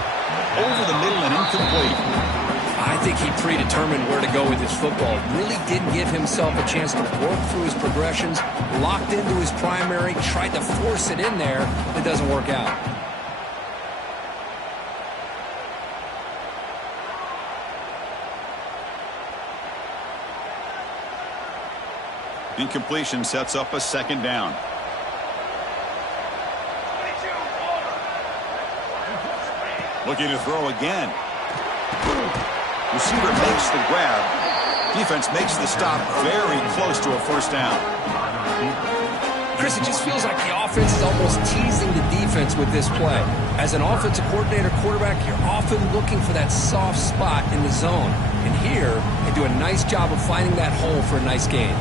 Over the middle and incomplete. I think he predetermined where to go with his football. Really didn't give himself a chance to work through his progressions. Locked into his primary. Tried to force it in there. It doesn't work out. Incompletion sets up a second down. Looking to throw again. Receiver makes the grab. Defense makes the stop very close to a first down. Chris, it just feels like the offense is almost teasing the defense with this play. As an offensive coordinator, quarterback, you're often looking for that soft spot in the zone. And here, they do a nice job of finding that hole for a nice gain.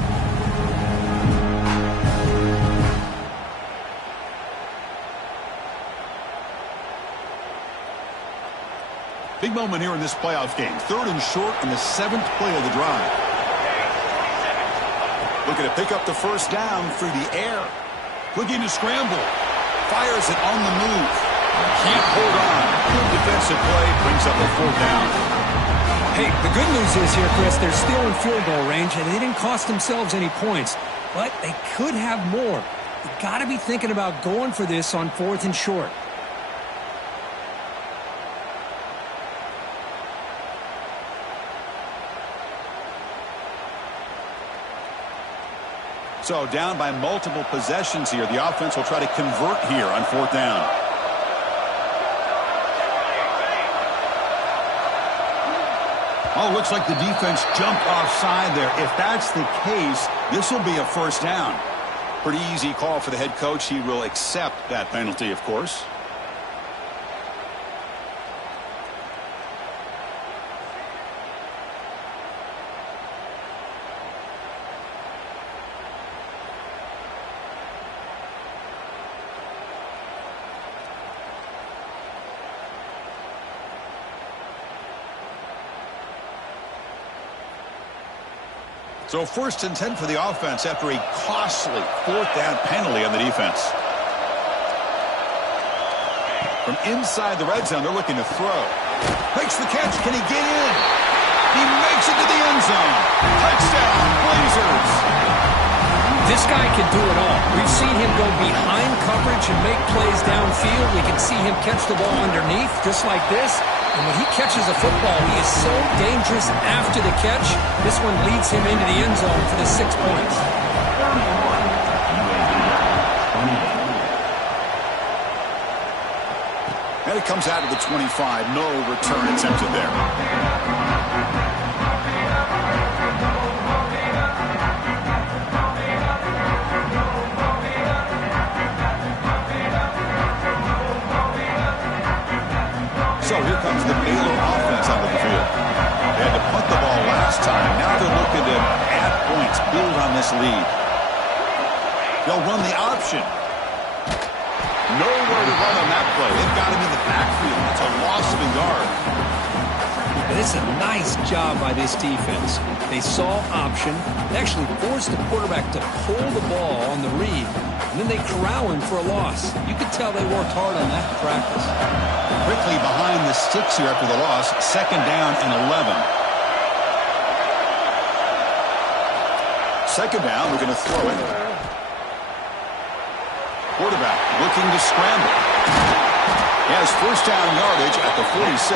Big moment here in this playoff game. 3rd and short in the 7th play of the drive. Looking to pick up the first down through the air. Looking to scramble. Fires it on the move. Can't hold on. Good defensive play. Brings up a 4th down. Hey, the good news is here, Chris, they're still in field goal range, and they didn't cost themselves any points. But they could have more. You got to be thinking about going for this on 4th and short. So down by multiple possessions here. The offense will try to convert here on 4th down. Oh, looks like the defense jumped offside there. If that's the case, this will be a first down. Pretty easy call for the head coach. He will accept that penalty, of course. So 1st and 10 for the offense after a costly 4th down penalty on the defense. From inside the red zone, they're looking to throw. Makes the catch. Can he get in? He makes it to the end zone. Touchdown, Blazers. This guy can do it all. We've seen him go behind coverage and make plays downfield. We can see him catch the ball underneath just like this. And when he catches a football, he is so dangerous after the catch. This one leads him into the end zone for the 6 points. And it comes out of the 25. No return attempted there. this lead. They'll run the option. Nowhere to run on that play. They've got him in the backfield. It's a loss of a yard. And it's a nice job by this defense. They saw option. They actually forced the quarterback to pull the ball on the read, and then they corral him for a loss. You could tell they worked hard on that in practice. Quickly behind the sticks here after the loss. 2nd down and 11. 2nd down, we're going to throw it. Quarterback looking to scramble. He has 1st down yardage at the 46.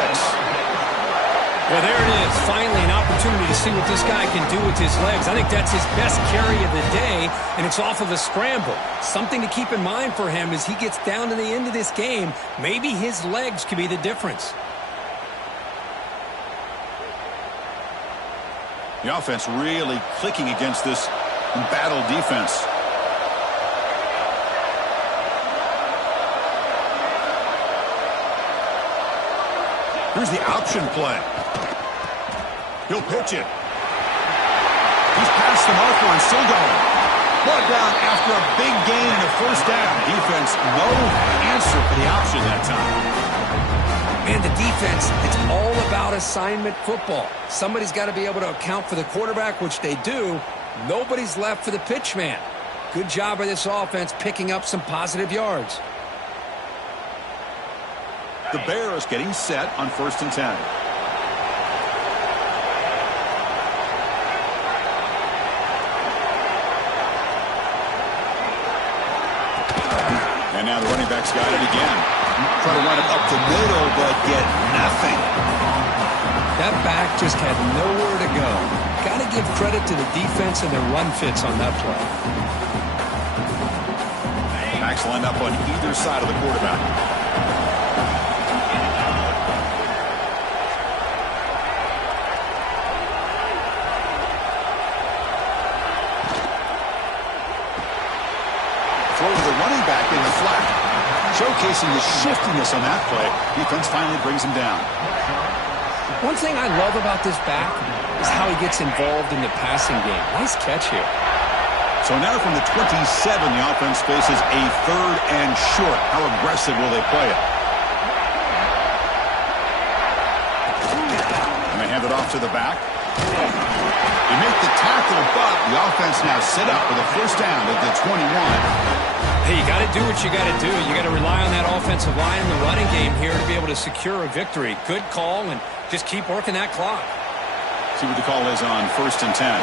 Well, there it is. Finally, an opportunity to see what this guy can do with his legs. I think that's his best carry of the day, and it's off of a scramble. Something to keep in mind for him as he gets down to the end of this game. Maybe his legs could be the difference. The offense really clicking against this embattled defense. Here's the option play. He'll pitch it. He's past the marker and still going. Brought down after a big gain and a 1st down. Defense, no answer for the option that time. Man, the defense, it's all about assignment football. Somebody's got to be able to account for the quarterback, which they do. Nobody's left for the pitch man. Good job by this offense picking up some positive yards. The Bears getting set on 1st and 10. And now the running back's got it again. Try to run it up the middle, but get nothing. That back just had nowhere to go. Got to give credit to the defense and their run fits on that play. Backs lined up on either side of the quarterback. Throw to the running back in the flat. Showcasing the shiftiness on that play. Defense finally brings him down. One thing I love about this back is how he gets involved in the passing game. Nice catch here. So now from the 27, the offense faces a 3rd and short. How aggressive will they play it? And they hand it off to the back. They make the tackle, but the offense now set up with a 1st down at the 21. Hey, you got to do what you got to do. You got to rely on that offensive line and the running game here to be able to secure a victory. Good call, and just keep working that clock. See what the call is on 1st and 10.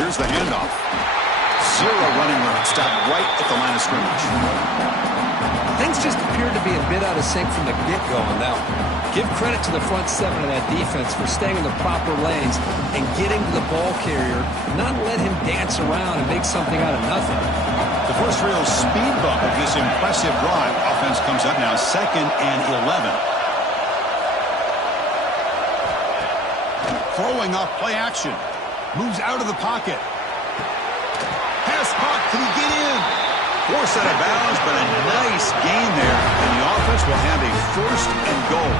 Here's the handoff. 0 running room. Stopped right at the line of scrimmage. Things just appeared to be a bit out of sync from the get-go on that one. Give credit to the front 7 of that defense for staying in the proper lanes and getting to the ball carrier, not let him dance around and make something out of nothing. The first real speed bump of this impressive drive. Offense comes up now 2nd and 11. Throwing off play action. Moves out of the pocket. Pass caught. Can he get in? Forced out of bounds, but a nice gain there. And the offense will have a 1st and goal.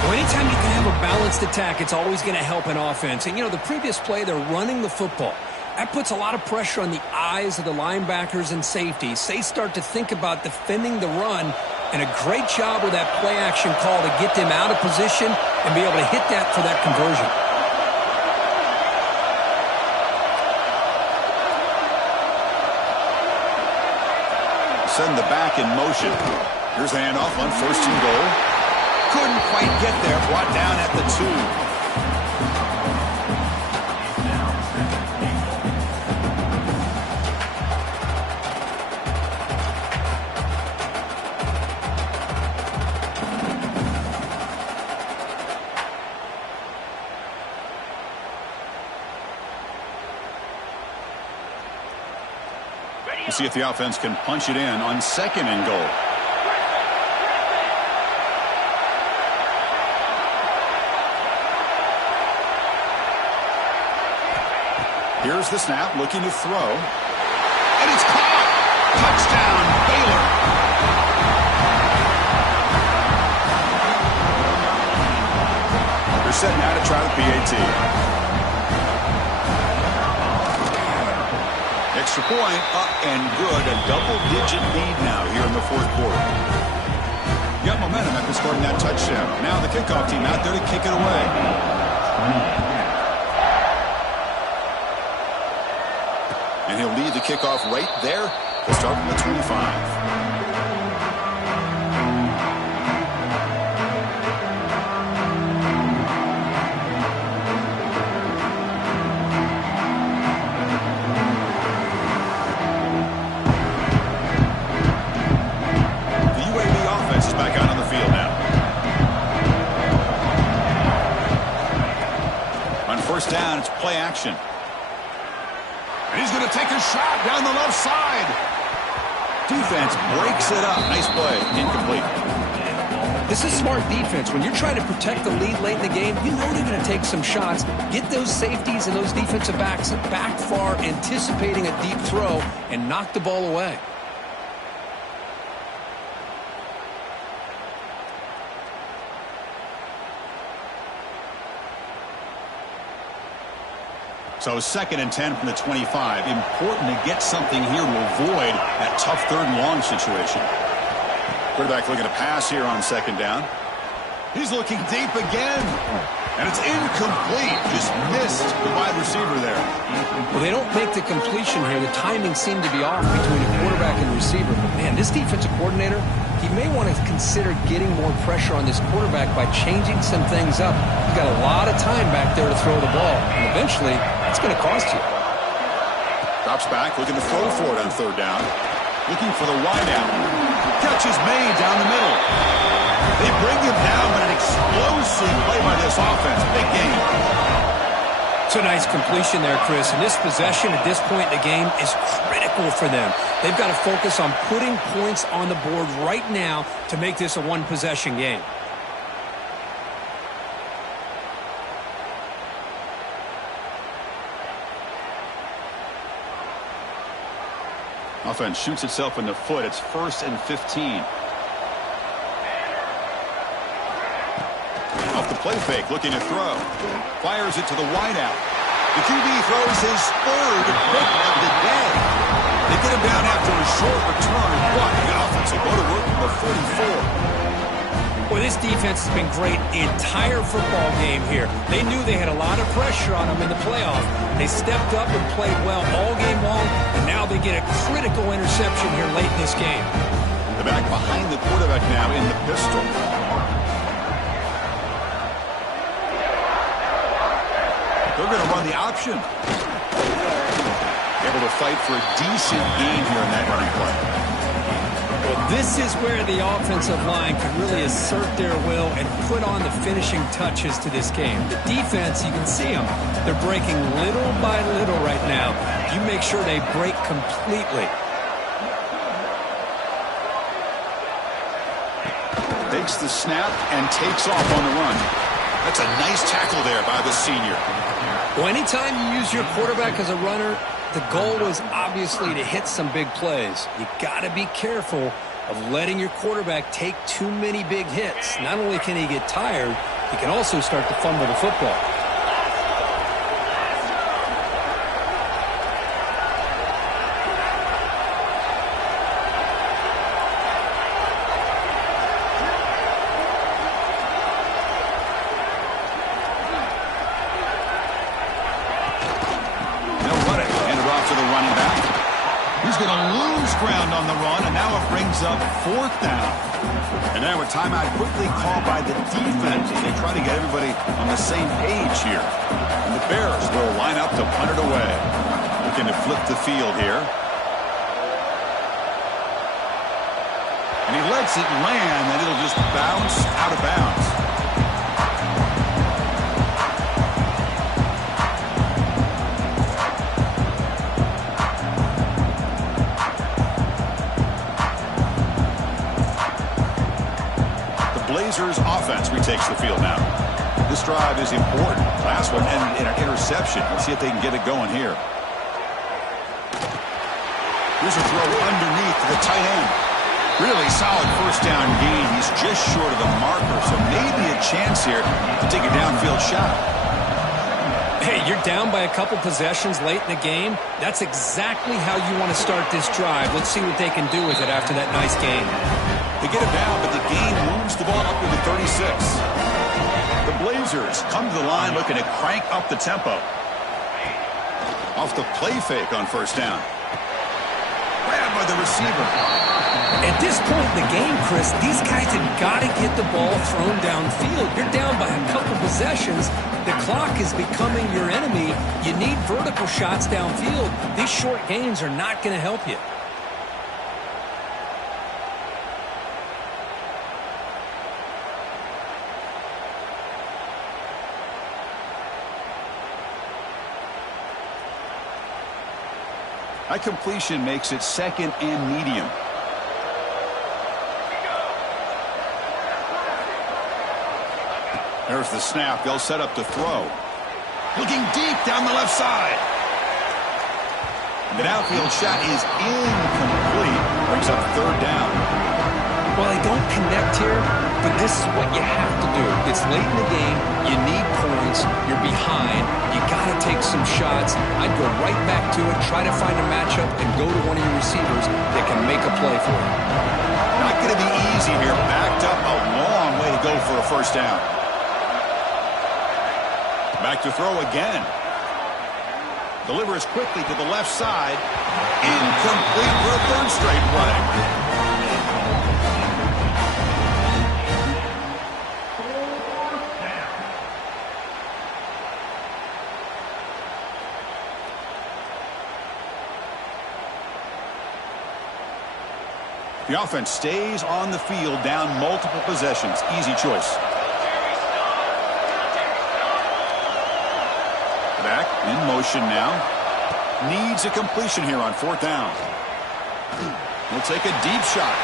Well, anytime you can have a balanced attack, it's always going to help an offense. And, you know, the previous play, they're running the football. That puts a lot of pressure on the eyes of the linebackers and safeties. They start to think about defending the run, and a great job with that play action call to get them out of position and be able to hit that for that conversion. Send the back in motion. Here's the handoff on 1st and goal. Couldn't quite get there. Brought down at the 2. We'll see if the offense can punch it in on 2nd and goal. Here's the snap, looking to throw. And it's caught! Touchdown, Baylor! They're set now to try the PAT. Extra point, up and good. A double-digit lead now here in the fourth quarter. Got momentum after scoring that touchdown. Now the kickoff team out there to kick it away. And he'll lead the kickoff right there to start from the 25. First down, it's play action. And he's going to take a shot down the left side. Defense breaks it up. Nice play. Incomplete. This is smart defense. When you're trying to protect the lead late in the game, you know they're going to take some shots. Get those safeties and those defensive backs back far, anticipating a deep throw, and knock the ball away. So 2nd and 10 from the 25. Important to get something here to avoid that tough 3rd and long situation. Quarterback looking to pass here on 2nd down. He's looking deep again. And it's incomplete. Just missed the wide receiver there. Well, they don't make the completion here. The timing seemed to be off between the quarterback and the receiver. But, man, this defensive coordinator, he may want to consider getting more pressure on this quarterback by changing some things up. He's got a lot of time back there to throw the ball. And eventually, it's going to cost you. Drops back, looking to throw for it on 3rd down. Looking for the wideout. Catch is made down the middle. They bring him down, but an explosive play by this offense. Big game. It's a nice completion there, Chris. And this possession at this point in the game is critical for them. They've got to focus on putting points on the board right now to make this a one-possession game. Offense shoots itself in the foot. It's 1st and 15. Off the play fake, looking to throw. Fires it to the wideout. The QB throws his 3rd pick of the day. They get him down after a short return. What the offense will go to work from the 44. Well, this defense has been great the entire football game here. They knew they had a lot of pressure on them in the playoff. They stepped up and played well all game long, and now they get a critical interception here late in this game. The back behind the quarterback now in the pistol. They're going to run the option. Able to fight for a decent gain here in that running play. Well, this is where the offensive line can really assert their will and put on the finishing touches to this game. The defense, you can see them. They're breaking little by little right now. You make sure they break completely. Takes the snap and takes off on the run. That's a nice tackle there by the senior. Well, anytime you use your quarterback as a runner, the goal is obviously to hit some big plays. You got to be careful of letting your quarterback take too many big hits. Not only can he get tired, he can also start to fumble the football. Ground on the run, and now it brings up 4th down. And now a timeout quickly called by the defense as they try to get everybody on the same page here. And the Bears will line up to punt it away. Looking to flip the field here. And he lets it land, and it'll just bounce out of bounds. Blazers offense retakes the field now. This drive is important. Last one ended in an interception. Let's see if they can get it going here. Here's a throw underneath to the tight end. Really solid first down gain. He's just short of the marker, so maybe a chance here to take a downfield shot. Hey, you're down by a couple possessions late in the game. That's exactly how you want to start this drive. Let's see what they can do with it after that nice gain. They get it down, but the gain moves the ball up to the 36. The Blazers come to the line looking to crank up the tempo. Off the play fake on first down. Grabbed by the receiver. At this point in the game, Chris, these guys have got to get the ball thrown downfield. You're down by a couple possessions. The clock is becoming your enemy. You need vertical shots downfield. These short gains are not going to help you. That completion makes it second and medium. There's the snap. They'll set up to throw. Looking deep down the left side. The downfield shot is incomplete. Brings up third down. Well, they don't connect here, but this is what you have to do. It's late in the game. You need points. You're behind. You got to take some shots. I'd go right back to it, try to find a matchup, and go to one of your receivers that can make a play for you. Not going to be easy here. Backed up a long way to go for a first down. Back to throw again. Delivers quickly to the left side. Incomplete for a third straight play. The offense stays on the field, down multiple possessions. Easy choice. Back in motion now. Needs a completion here on fourth down. He'll take a deep shot.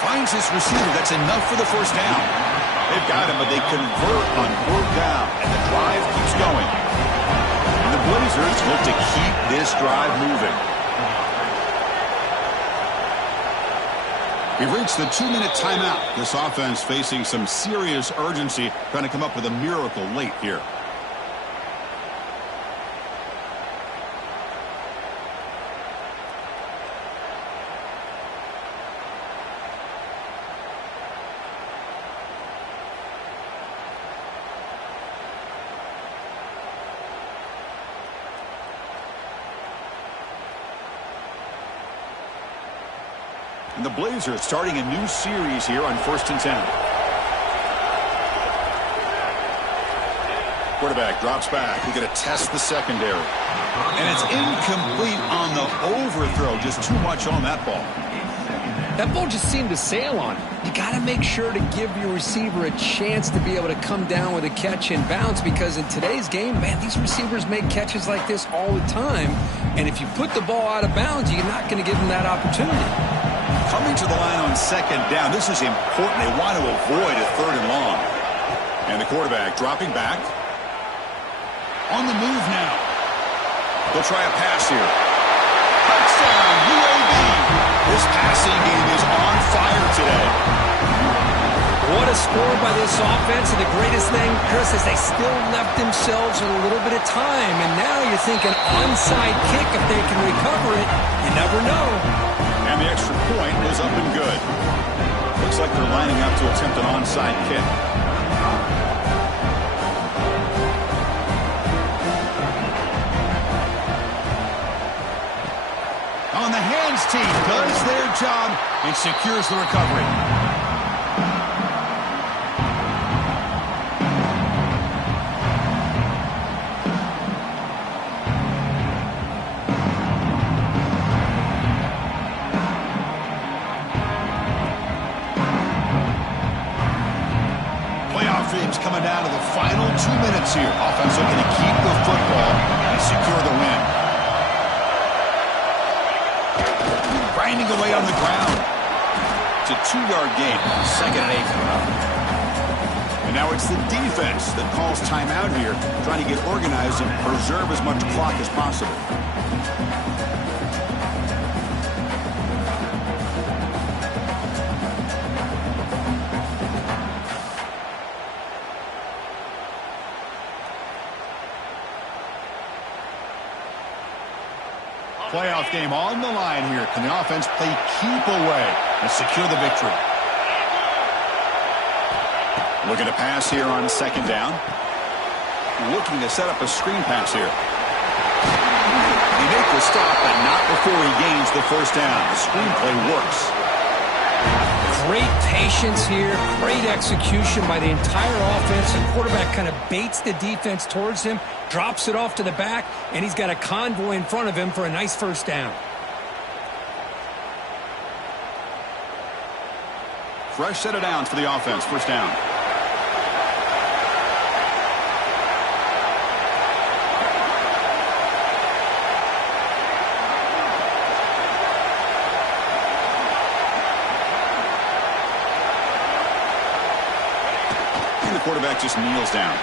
Finds his receiver. That's enough for the first down. They've got him, but they convert on fourth down, and the drive keeps going. And the Blazers look to keep this drive moving. We've reached the 2-minute timeout. This offense facing some serious urgency, trying to come up with a miracle late here. And the Blazers starting a new series here on 1st and 10. Quarterback drops back. We're going to test the secondary. And it's incomplete on the overthrow. Just too much on that ball. That ball just seemed to sail on it. You got to make sure to give your receiver a chance to be able to come down with a catch and bounce, because in today's game, man, these receivers make catches like this all the time. And if you put the ball out of bounds, you're not going to give them that opportunity. Coming to the line on second down. This is important. They want to avoid a third and long. And the quarterback dropping back. On the move now. They'll try a pass here. Touchdown, UAB. This passing game is on fire today. What a score by this offense. And the greatest thing, Chris, is they still left themselves with a little bit of time. And now you're thinking onside kick, if they can recover it. You never know. And the extra point is up and good. Looks like they're lining up to attempt an onside kick. On the hands team does their job and secures the recovery. Coming down to the final 2 minutes here. Offense looking to keep the football and secure the win. Grinding away on the ground. It's a 2-yard gain. 2nd and 8. And now it's the defense that calls timeout here, trying to get organized and preserve as much clock as possible. playoff game on the line here. Can the offense play keep away and secure the victory? Looking to pass here on second down. Looking to set up a screen pass here. He makes the stop, but not before he gains the first down. The screenplay works. Great patience here. Great execution by the entire offense. The quarterback kind of baits the defense towards him, drops it off to the back, and he's got a convoy in front of him for a nice first down. Fresh set of downs for the offense. First down. Quarterback just kneels down.